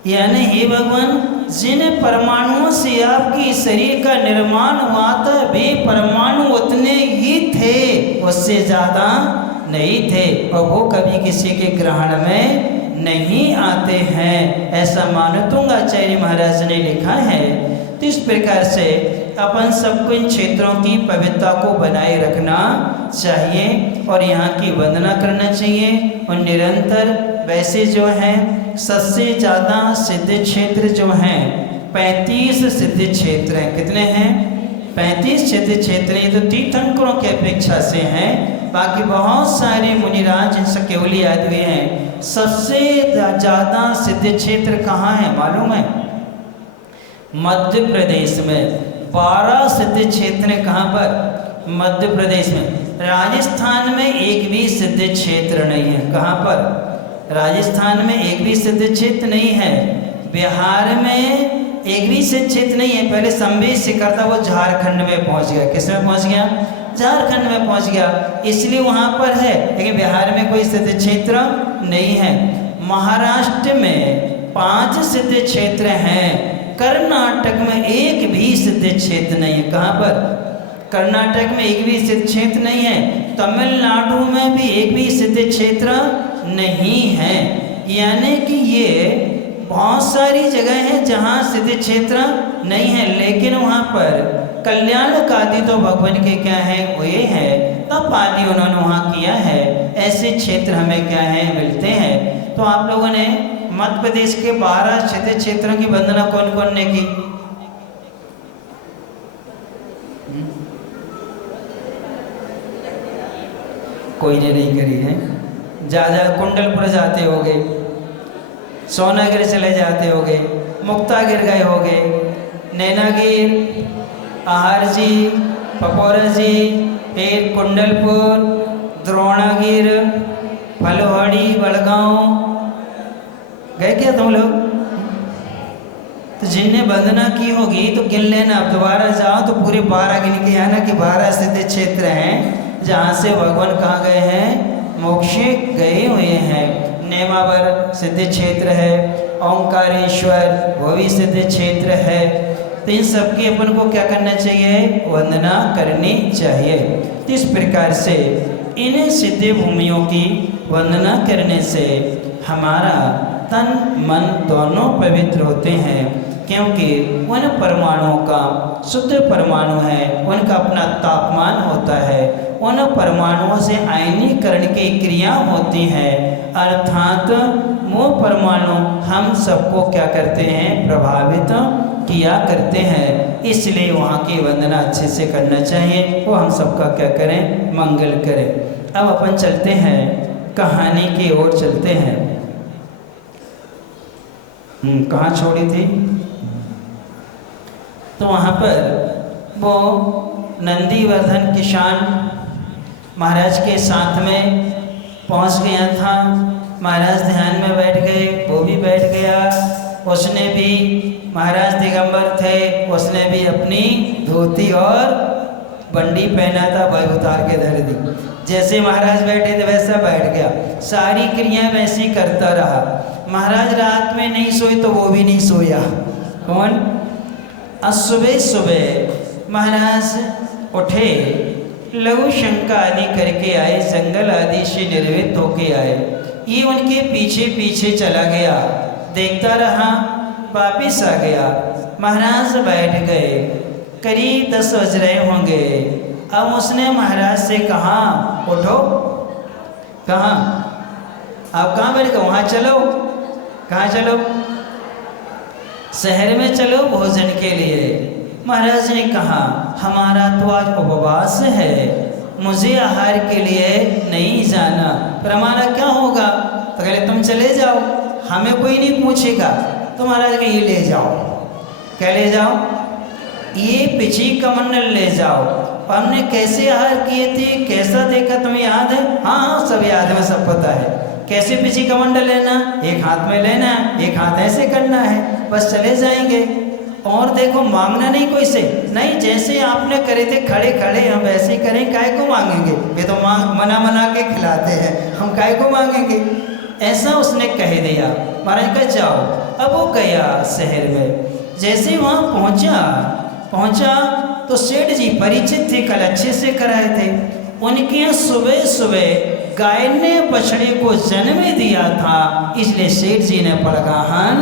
यानी हे भगवान जिन परमाणुओं से आपकी शरीर का निर्माण हुआ था वे परमाणु उतने ही थे, उससे ज़्यादा नहीं थे, और वो कभी किसी के ग्रहण में नहीं आते हैं, ऐसा मानवतुंगाचार्य महाराज ने लिखा है। तो इस प्रकार से अपन सबको इन क्षेत्रों की पवित्रता को बनाए रखना चाहिए और यहाँ की वंदना करना चाहिए। और निरंतर वैसे जो है सबसे ज़्यादा सिद्ध क्षेत्र जो हैं 35 सिद्ध क्षेत्र हैं। कितने हैं? 35 सिद्ध क्षेत्र। ये तो तीर्थंकरों की अपेक्षा से हैं, बाकी बहुत सारे मुनिराज जिनसे केवली आदि हैं। सबसे ज़्यादा सिद्ध क्षेत्र कहाँ है मालूम है? मध्य प्रदेश में 12 सिद्ध क्षेत्र हैं। कहाँ पर? मध्य प्रदेश में। राजस्थान में एक भी सिद्ध क्षेत्र नहीं है। कहाँ पर? राजस्थान में एक भी सिद्ध क्षेत्र नहीं है। बिहार में एक भी सिद्ध क्षेत्र नहीं है। पहले संवेद शिखर था, वो झारखंड में पहुंच गया। किस में पहुंच गया? झारखंड में पहुंच गया, इसलिए वहाँ पर है, लेकिन बिहार में कोई सिद्ध क्षेत्र नहीं है। महाराष्ट्र में 5 सिद्ध क्षेत्र हैं। कर्नाटक में एक भी सिद्ध क्षेत्र नहीं है। कहाँ पर? कर्नाटक में एक भी सिद्ध क्षेत्र नहीं है। तमिलनाडु में भी एक भी सिद्ध क्षेत्र नहीं है। यानी कि ये बहुत सारी जगह है जहाँ सिद्ध क्षेत्र नहीं है, लेकिन वहाँ पर कल्याण का आदि तो भगवान के क्या है वो ये है, तब आदि उन्होंने वहाँ किया है। ऐसे क्षेत्र हमें क्या है मिलते हैं। तो आप लोगों ने मध्य प्रदेश के 12 सिद्ध क्षेत्रों की वंदना कौन कौन ने की? कोई ने नहीं करी है। ज़्यादा कुंडलपुर जाते होगे, सोनागिर चले जाते होगे, मुक्तागिर गए होगे, नैनागिर, आहार जी, पपौरा जी, फिर कुंडलपुर, द्रोणागिर, फलवाड़ी, बड़गांव गए क्या तुम लोग? तो जिनने वंदना की होगी तो गिन लेना। अब दोबारा जाओ तो पूरे 12 गिन के आना कि 12 सिद्ध क्षेत्र हैं जहाँ से भगवान कहाँ गए हैं? मोक्षे गए हुए हैं। नेमावर सिद्ध क्षेत्र है, ओंकारेश्वर वो भी सिद्ध क्षेत्र है। तो इन सबकी अपन को क्या करना चाहिए? वंदना करनी चाहिए। तो इस प्रकार से इन सिद्ध भूमियों की वंदना करने से हमारा तन मन दोनों पवित्र होते हैं, क्योंकि उन परमाणुओं का शुद्ध परमाणु है, उनका अपना तापमान होता है, उन परमाणुओं से आयनीकरण की क्रिया होती है, अर्थात वो परमाणु हम सबको क्या करते हैं? प्रभावित किया करते हैं। इसलिए वहाँ की वंदना अच्छे से करना चाहिए। वो हम सबका क्या करें? मंगल करें। अब अपन चलते हैं कहानी की ओर चलते हैं। कहाँ छोड़ी थी? तो वहाँ पर वो नंदीवर्धन किसान महाराज के साथ में पहुँच गया था। महाराज ध्यान में बैठ गए, वो भी बैठ गया। उसने भी, महाराज दिगंबर थे, उसने भी अपनी धोती और बंडी पहना था, वह उतार के धर दी। जैसे महाराज बैठे थे वैसा बैठ गया। सारी क्रियाएं वैसी करता रहा। महाराज रात में नहीं सोए तो वो भी नहीं सोया। कौन? सुबह सुबह महाराज उठे, लघु शंका आदि करके आए, जंगल आदि से निर्वृत्त होके आए। ये उनके पीछे पीछे चला गया, देखता रहा, वापिस आ गया। महाराज बैठ गए, करीब 10 बज रहे होंगे। अब उसने महाराज से कहा, उठो। कहाँ? आप कहाँ बैठ गए? वहाँ चलो। कहाँ चलो? शहर में चलो भोजन के लिए। महाराज ने कहा, हमारा तो आज उपवास है, मुझे आहार के लिए नहीं जाना। पर हमारा क्या होगा? तो कहले तुम चले जाओ, हमें कोई नहीं पूछेगा। तो महाराज कहे ये ले जाओ। क्या ले जाओ? ये पिछी कमंडल ले जाओ। हमने कैसे आहार किए थे, कैसा देखा, तुम्हें याद है? हाँ हाँ सब याद है, सब पता है। कैसे पिछी कमंडल लेना? एक हाथ में लेना है, एक हाथ ऐसे करना है, बस चले जाएंगे। और देखो मांगना नहीं कोई से, नहीं जैसे आपने करे थे खड़े खड़े हम वैसे ही करें, काय को मांगेंगे? वे तो मना मना के खिलाते हैं, हम काय को मांगेंगे? ऐसा उसने कह दिया। महाराज का जाओ। अब वो गया शहर में। जैसे वहाँ पहुँचा तो सेठ जी परिचित थे, कल अच्छे से कराए थे। उनके यहाँ सुबह सुबह गाय ने बछड़े को जन्म दिया था, इसलिए सेठ जी ने पड़गाहन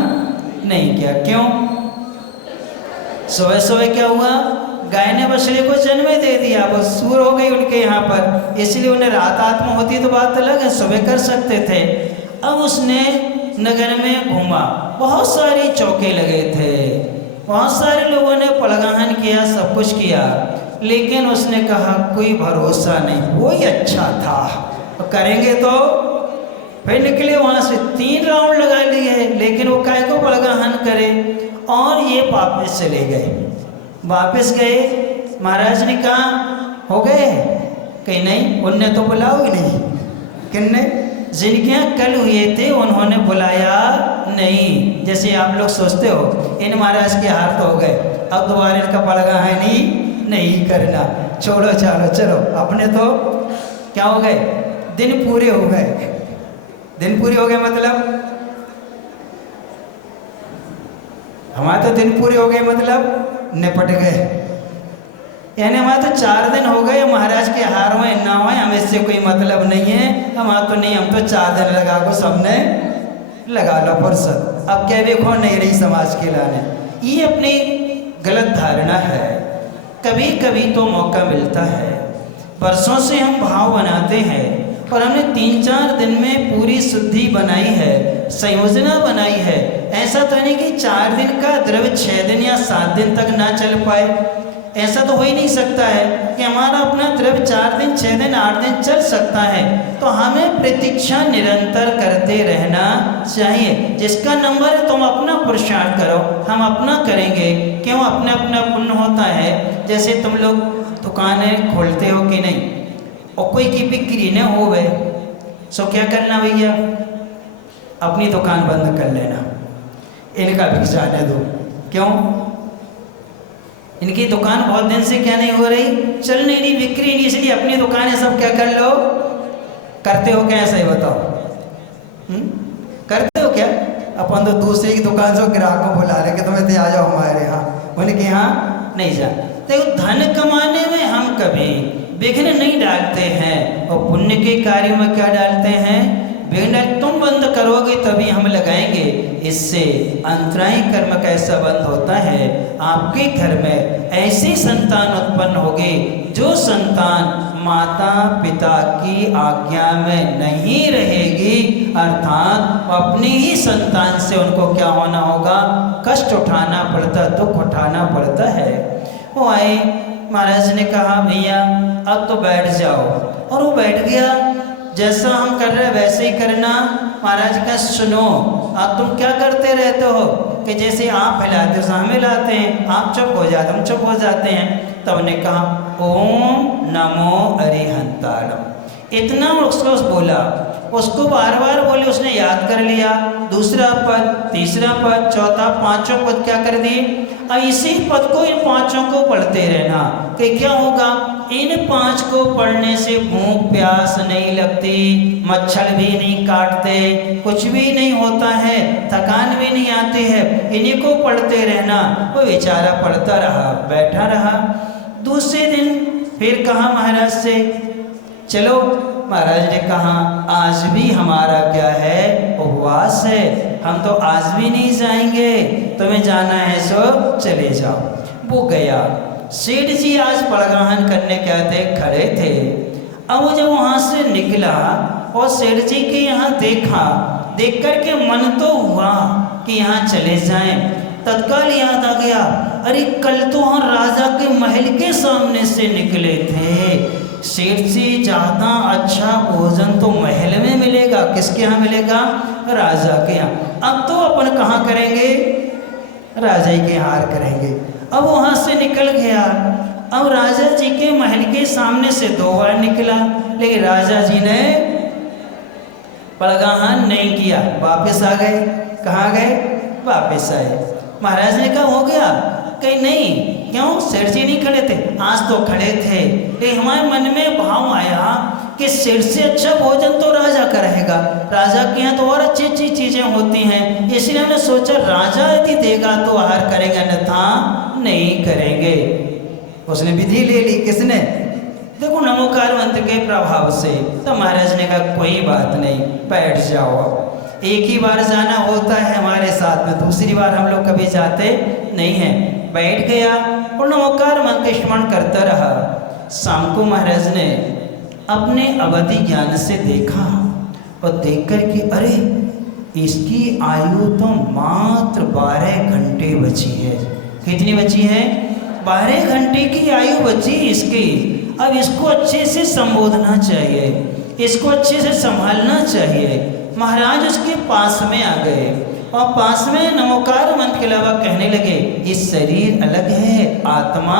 नहीं किया। क्यों? सुबह सुबह क्या हुआ? गाय ने बछड़े को जन्म दे दिया, वो सूर हो गई उनके यहाँ पर, इसलिए उन्हें रात आत्मा होती तो बात अलग है, सुबह कर सकते थे। अब उसने नगर में घूमा, बहुत सारी चौके लगे थे, बहुत सारे लोगों ने पड़गाहन किया, सब कुछ किया, लेकिन उसने कहा कोई भरोसा नहीं, वही अच्छा था, करेंगे तो। फिर निकले वहाँ से, 3 राउंड लगा लिए, लेकिन वो काय को पड़गाहन करे, और ये वापस चले गए। वापस गए, महाराज ने कहा हो गए? कहीं नहीं, उनने तो बुलाओ ही नहीं। किन्ने? जिनके यहाँ कल हुए थे उन्होंने बुलाया नहीं। जैसे आप लोग सोचते हो इन महाराज के हार तो हो गए, अब दोबारा इनका पड़गाहन ही नहीं करना, छोड़ो चलो चलो। अपने तो क्या हो गए? दिन पूरे हो गए। दिन पूरे हो गए मतलब हमारे तो दिन पूरे हो गए मतलब निपट गए, यानी हमारे तो 4 दिन हो गए, महाराज के हार हुए ना हुए हमें इससे कोई मतलब नहीं है, हमारा तो नहीं, हम तो 4 दिन लगा को सबने लगा लो फुर्सत। अब क्या देखो नहीं रही समाज के लाने, ये अपनी गलत धारणा है। कभी कभी तो मौका मिलता है, बरसों से हम भाव बनाते हैं और हमने 3-4 दिन में पूरी शुद्धि बनाई है, संयोजना बनाई है। ऐसा तो नहीं कि 4 दिन का द्रव्य 6 दिन या 7 दिन तक ना चल पाए, ऐसा तो हो ही नहीं सकता है कि हमारा अपना द्रव्य 4 दिन 6 दिन 8 दिन चल सकता है। तो हमें प्रतीक्षा निरंतर करते रहना चाहिए। जिसका नंबर है तुम अपना पुरुषार्थ करो, हम अपना करेंगे। क्यों? अपना अपना पुण्य होता है। जैसे तुम लोग दुकानें खोलते हो कि नहीं, और कोई की बिक्री न हो गए सो क्या करना भैया? अपनी दुकान बंद कर लेना, इनका बिक जाने दो। क्यों? इनकी दुकान बहुत दिन से क्या नहीं हो रही, चल नहीं रही, बिक्री नहीं, इसलिए अपनी दुकानें सब क्या कर लो। करते हो क्या? ऐसा ही बताओ, करते हो क्या? अपन तो दूसरे की दुकान से ग्राहक को बुला रहे कि तुम्हें तो आ जाओ हमारे यहाँ, उनके यहाँ नहीं जा। देखो धन कमाने में हम कभी विघ्न नहीं डालते हैं, और पुण्य के कार्यों में क्या डालते हैं? विघ्न। तुम बंद करोगे तभी हम लगाएंगे। इससे अंतरायी कर्म कैसा बंद होता है? आपके घर में ऐसी संतान उत्पन्न होगी जो संतान माता पिता की आज्ञा में नहीं रहेगी, अर्थात अपनी ही संतान से उनको क्या होना होगा? कष्ट उठाना पड़ता, दुख उठाना पड़ता है। वो आए, महाराज ने कहा भैया अब तो बैठ जाओ, और वो बैठ गया। जैसा हम कर रहे वैसे ही करना। महाराज का सुनो, अब तुम क्या करते रहते हो कि जैसे आप हिलाते हो हम हिलाते हैं, आप चुप हो जाते हम चुप हो जाते हैं। तब ने कहा ओम नमो अरिहंताणम, इतना उसको बोला, उसको बार बार बोले, उसने याद कर लिया। दूसरा पद, तीसरा पद, चौथा, 5वां पद क्या कर दिए। अब इसी पद को, इन 5 को पढ़ते रहना कि क्या होगा? इन 5 को पढ़ने से भूख प्यास नहीं लगती, मच्छर भी नहीं काटते, कुछ भी नहीं होता है, थकान भी नहीं आती है। इन्हीं को पढ़ते रहना। वो बेचारा पढ़ता रहा, बैठा रहा। दूसरे दिन फिर कहा महाराज से चलो। महाराज ने कहा आज भी हमारा क्या है? उपवास है, हम तो आज भी नहीं जाएंगे, तुम्हें जाना है सो चले जाओ। वो गया। सेठ जी आज पड़गाहन करने क्या थे, खड़े थे। अब वो जब वहाँ से निकला और सेठ जी के यहाँ देखा, देख कर के मन तो हुआ कि यहाँ चले जाएं। तत्काल याद आ गया, अरे कल तो हम राजा के महल के सामने से निकले थे। सेठ से ज़्यादा अच्छा भोजन तो महल में मिलेगा, किसके यहाँ मिलेगा? राजा के यहाँ। अब तो अपन कहाँ करेंगे? राजा ही के हार करेंगे। अब वहाँ से निकल गया। अब राजा जी के महल के सामने से 2 बार निकला, लेकिन राजा जी ने पड़गाहन नहीं किया, वापस आ गए। कहाँ गए? वापस आए। महाराज ने कहा हो गया? कहीं नहीं। क्यों? सेठ जी नहीं खड़े थे? आज तो खड़े थे, लेकिन हमारे मन में भाव आया कि सेठ से अच्छा भोजन तो राजा का रहेगा, राजा के यहाँ तो और अच्छी अच्छी चीज़ें होती हैं, इसलिए हमने सोचा राजा यदि देगा तो आहार करेंगे, अन्यथा नहीं करेंगे। उसने विधि ले ली। किसने? देखो नमोकार मंत्र के प्रभाव से। तो महाराज ने कहा कोई बात नहीं, बैठ जाओ। एक ही बार जाना होता है हमारे साथ में, दूसरी बार हम लोग कभी जाते नहीं हैं। बैठ गया और नमोकार मंत्र का स्मरण करता रहा। शाम को महाराज ने अपने अवधि ज्ञान से देखा और देख कर कि अरे इसकी आयु तो मात्र 12 घंटे बची है। कितनी बची है? 12 घंटे की आयु बची इसकी। अब इसको अच्छे से संबोधना चाहिए, इसको अच्छे से संभालना चाहिए। महाराज उसके पास में आ गए और पास में नमोकार मंत्र के अलावा कहने लगे, इस शरीर अलग है, आत्मा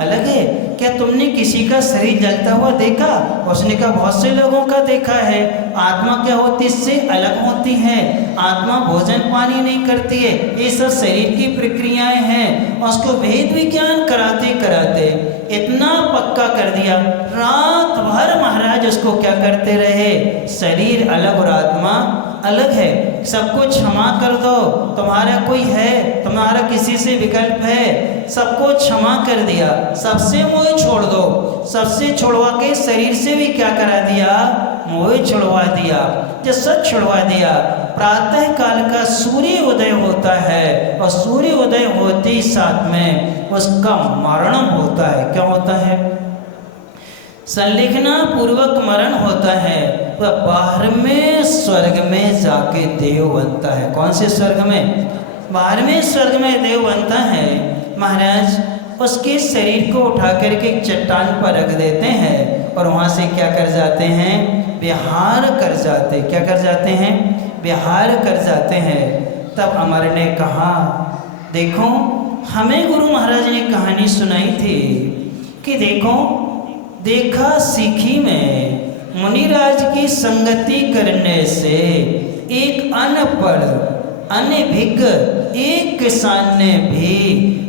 अलग है। क्या तुमने किसी का शरीर जलता हुआ देखा? उसने कहा बहुत से लोगों का देखा है। आत्मा क्या होती है? इससे अलग होती है। आत्मा भोजन पानी नहीं करती है, ये सब शरीर की प्रक्रियाएं हैं। और उसको वेद विज्ञान कराते कराते इतना पक्का कर दिया, रात भर महाराज उसको क्या करते रहे? शरीर अलग और आत्मा अलग है, सबको क्षमा कर दो, तुम्हारा कोई है, तुम्हारा किसी से विकल्प है, सबको क्षमा कर दिया, सबसे मोह छोड़ दो। सबसे छोड़वा के शरीर से भी क्या करा दिया? मोह छुड़वा दिया। जब सब छुड़वा दिया, प्रातः काल का सूर्य उदय होता है और सूर्य उदय होते ही साथ में उसका मरण होता है। क्या होता है? संलिखना पूर्वक मरण होता है। तो बाहर में स्वर्ग में जाके देव बनता है। कौन से स्वर्ग में? बाहर में स्वर्ग में देव बनता है। महाराज उसके शरीर को उठा करके एक चट्टान पर रख देते हैं और वहाँ से क्या कर जाते हैं? विहार कर जाते। क्या कर जाते हैं? विहार कर जाते हैं। तब अमर ने कहा, देखो हमें गुरु महाराज ने कहानी सुनाई थी कि देखा सीखी में मुनिराज की संगति करने से एक अनपढ़ अनभिज्ञ एक किसान ने भी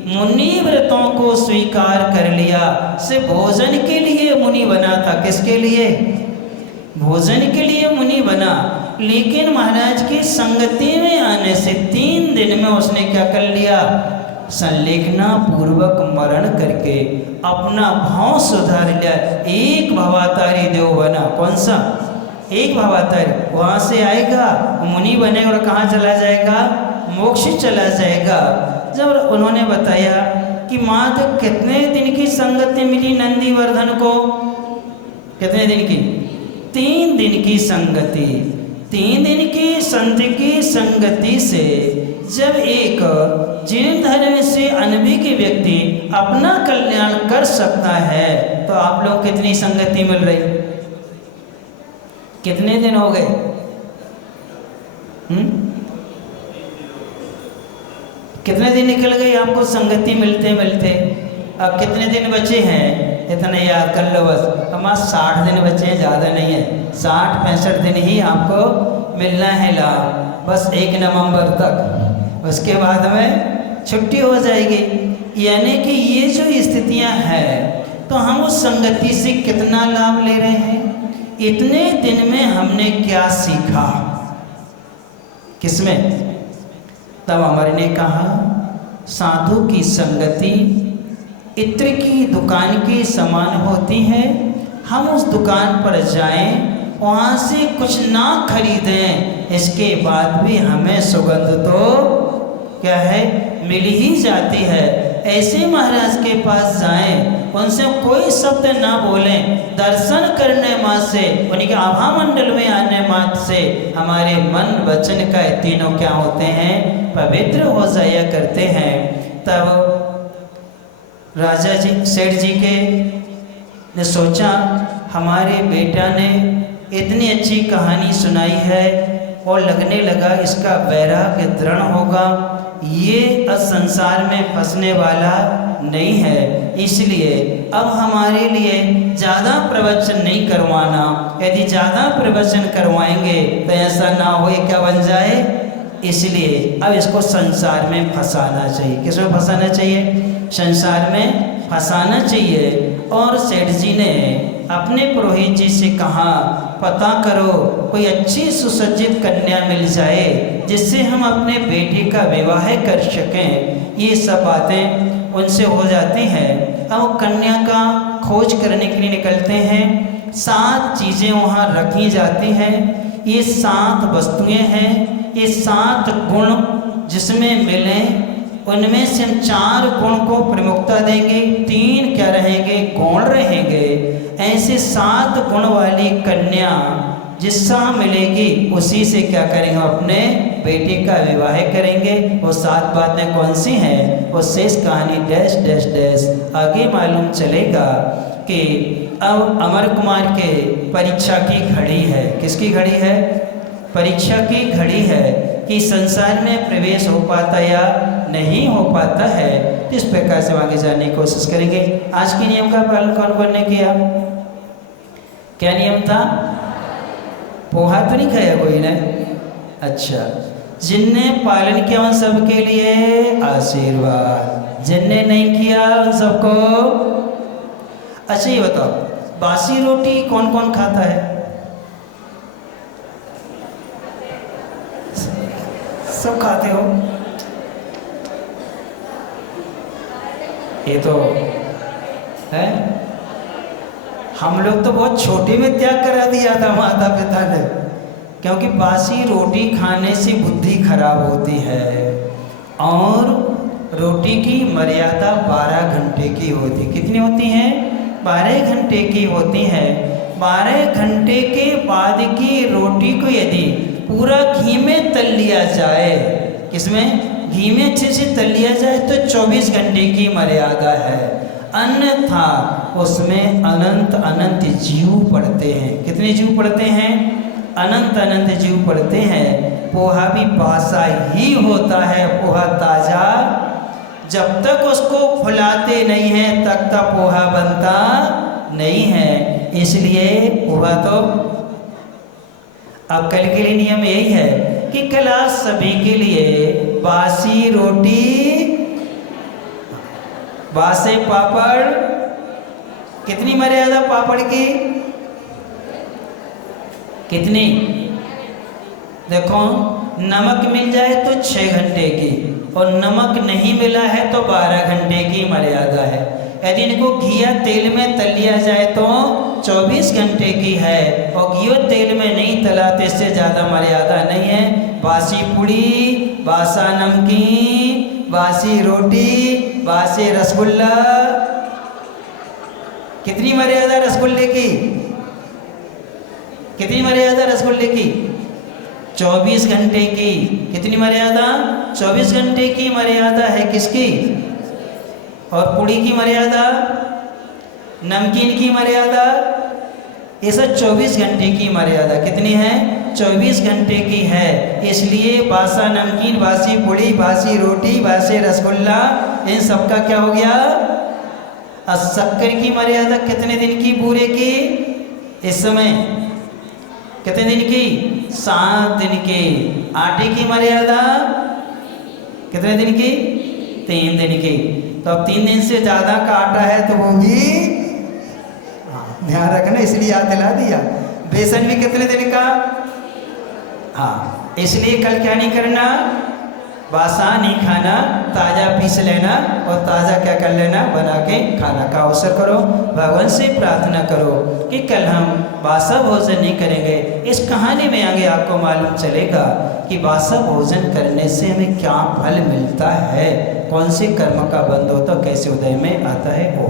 मुनि व्रतों को स्वीकार कर लिया। से भोजन के लिए मुनि बना था। किसके लिए? भोजन के लिए मुनि बना। लेकिन महाराज की संगति में आने से 3 दिन में उसने क्या कर लिया? संलेखना पूर्वक मरण करके अपना भाव सुधार लिया। एक भवातारी देव बना। कौन सा? एक भवातारी। वहाँ से आएगा, मुनि बनेगा और कहाँ चला जाएगा? मोक्ष चला जाएगा। जब उन्होंने बताया कि मात्र कितने दिन की संगति मिली नंदीवर्धन को? कितने दिन की? 3 दिन की संगति। 3 दिन की संत की संगति से जब एक जीर्ण धर्म से अनभिज्ञ व्यक्ति अपना कल्याण कर सकता है, तो आप लोग कितनी संगति मिल रही? कितने दिन हो गए? कितने दिन निकल गए आपको संगति मिलते मिलते? अब कितने दिन बचे हैं? इतने याद कर लो बस। हमारे 60 दिन बचे हैं, ज़्यादा नहीं है। 60-65 दिन ही आपको मिलना है लाभ, बस 1 नवंबर तक। उसके बाद में छुट्टी हो जाएगी। यानी कि ये जो स्थितियां हैं, तो हम उस संगति से कितना लाभ ले रहे हैं? इतने दिन में हमने क्या सीखा? किसमें? तब अमर ने कहा, साधु की संगति इत्र की दुकान के समान होती है। हम उस दुकान पर जाएं, वहाँ से कुछ ना खरीदें, इसके बाद भी हमें सुगंध तो क्या है? मिल ही जाती है। ऐसे महाराज के पास जाएं, उनसे कोई शब्द ना बोलें, दर्शन करने मात्र से, उनके आभा मंडल में आने मात्र से हमारे मन वचन का तीनों क्या होते हैं? पवित्र हो जाया करते हैं। तब राजा जी, सेठ जी के ने सोचा, हमारे बेटा ने इतनी अच्छी कहानी सुनाई है और लगने लगा इसका वैराग्य दृढ़ होगा, ये संसार में फंसने वाला नहीं है। इसलिए अब हमारे लिए ज़्यादा प्रवचन नहीं करवाना। यदि ज़्यादा प्रवचन करवाएंगे तो ऐसा ना हो क्या बन जाए? इसलिए अब इसको संसार में फंसाना चाहिए। किसमें फंसाना चाहिए? संसार में फंसाना चाहिए। और सेठ जी ने अपने पुरोहित जी से कहा, पता करो कोई अच्छी सुसज्जित कन्या मिल जाए जिससे हम अपने बेटे का विवाह कर सकें। ये सब बातें उनसे हो जाती हैं। अब वो कन्या का खोज करने के लिए निकलते हैं। 7 चीज़ें वहाँ रखी जाती हैं। ये 7 वस्तुएं हैं, ये 7 गुण जिसमें मिलें उनमें से हम 4 गुण को प्रमुखता देंगे, 3 क्या रहेंगे, गौण रहेंगे। ऐसे 7 गुण वाली कन्या जिससे मिलेगी उसी से क्या करेंगे, अपने बेटे का विवाह करेंगे। वो 7 बातें कौन सी हैं, वो शेष कहानी डैश डैश डैश आगे मालूम चलेगा। कि अब अमर कुमार के परीक्षा की घड़ी है। किसकी घड़ी है, परीक्षा की घड़ी है कि संसार में प्रवेश हो पाता या नहीं हो पाता है। इस प्रकार से आगे जाने की कोशिश करेंगे। आज के नियम का पालन कौन कौन ने किया, क्या नियम था, पोहा तो नहीं खाया कोई ने, अच्छा। जिनने पालन किया उन सबके लिए आशीर्वाद, जिनने नहीं किया उन सबको। अच्छा ये बताओ, बासी रोटी कौन कौन खाता है, सब खाते हो। ये तो है, हम लोग तो बहुत छोटे में त्याग करा दिया था माता पिता ने, क्योंकि बासी रोटी खाने से बुद्धि खराब होती है और रोटी की मर्यादा 12 घंटे की होती। कितनी होती हैं, 12 घंटे की होती है। 12 घंटे के बाद की रोटी को यदि पूरा घी में तल लिया जाए, किसमें, घी में अच्छे से तल लिया जाए तो 24 घंटे की मर्यादा है। अन्यथा उसमें अनंत अनंत जीव पड़ते हैं। कितने जीव पड़ते हैं, अनंत अनंत जीव पड़ते हैं। पोहा भी बासा ही होता है, पोहा ताजा जब तक उसको फुलाते नहीं हैं तब तक पोहा बनता नहीं है। इसलिए पोहा तो अब कल के लिए नियम यही है कि कल आज सभी के लिए बासी रोटी, बासे पापड़, कितनी मर्यादा पापड़ की, कितनी, देखो नमक मिल जाए तो 6 घंटे की और नमक नहीं मिला है तो 12 घंटे की मर्यादा है। यदि इनको घी या तेल में तल लिया जाए तो 24 घंटे की है और घी और तेल में नहीं तला तो इससे ज़्यादा मर्यादा नहीं है। बासी पूड़ी, बासा नमकीन, बासी रोटी, बासी रसगुल्ला, कितनी मर्यादा रसगुल्ले की, कितनी मर्यादा रसगुल्ले की, 24 घंटे की। कितनी मर्यादा, 24 घंटे की मर्यादा है किसकी, और पूड़ी की मर्यादा, नमकीन की मर्यादा, ये सब 24 घंटे की मर्यादा कितनी है, 24 घंटे की है। इसलिए बासा नमकीन, बासी पूड़ी, बासी रोटी, बासी रसगुल्ला, इन सब का क्या हो गया। और शक्कर की मर्यादा कितने दिन की पूरे की, इस समय कितने दिन की, 7 दिन की। आटे की मर्यादा कितने दिन की, 3 दिन की। तो अब 3 दिन से ज़्यादा का आटा है तो वो भी ध्यान रखना, इसलिए याद दिला दिया। बेसन भी कितने दिन का, हाँ, इसलिए कल क्या नहीं करना, बासा नहीं खाना, ताज़ा पीस लेना और ताज़ा क्या कर लेना, बना के खाना का अवसर करो। भगवान से प्रार्थना करो कि कल हम बासा भोजन नहीं करेंगे। इस कहानी में आगे आपको मालूम चलेगा कि बासा भोजन करने से हमें क्या फल मिलता है, कौन से कर्म का बंध होता, कैसे उदय में आता है वो।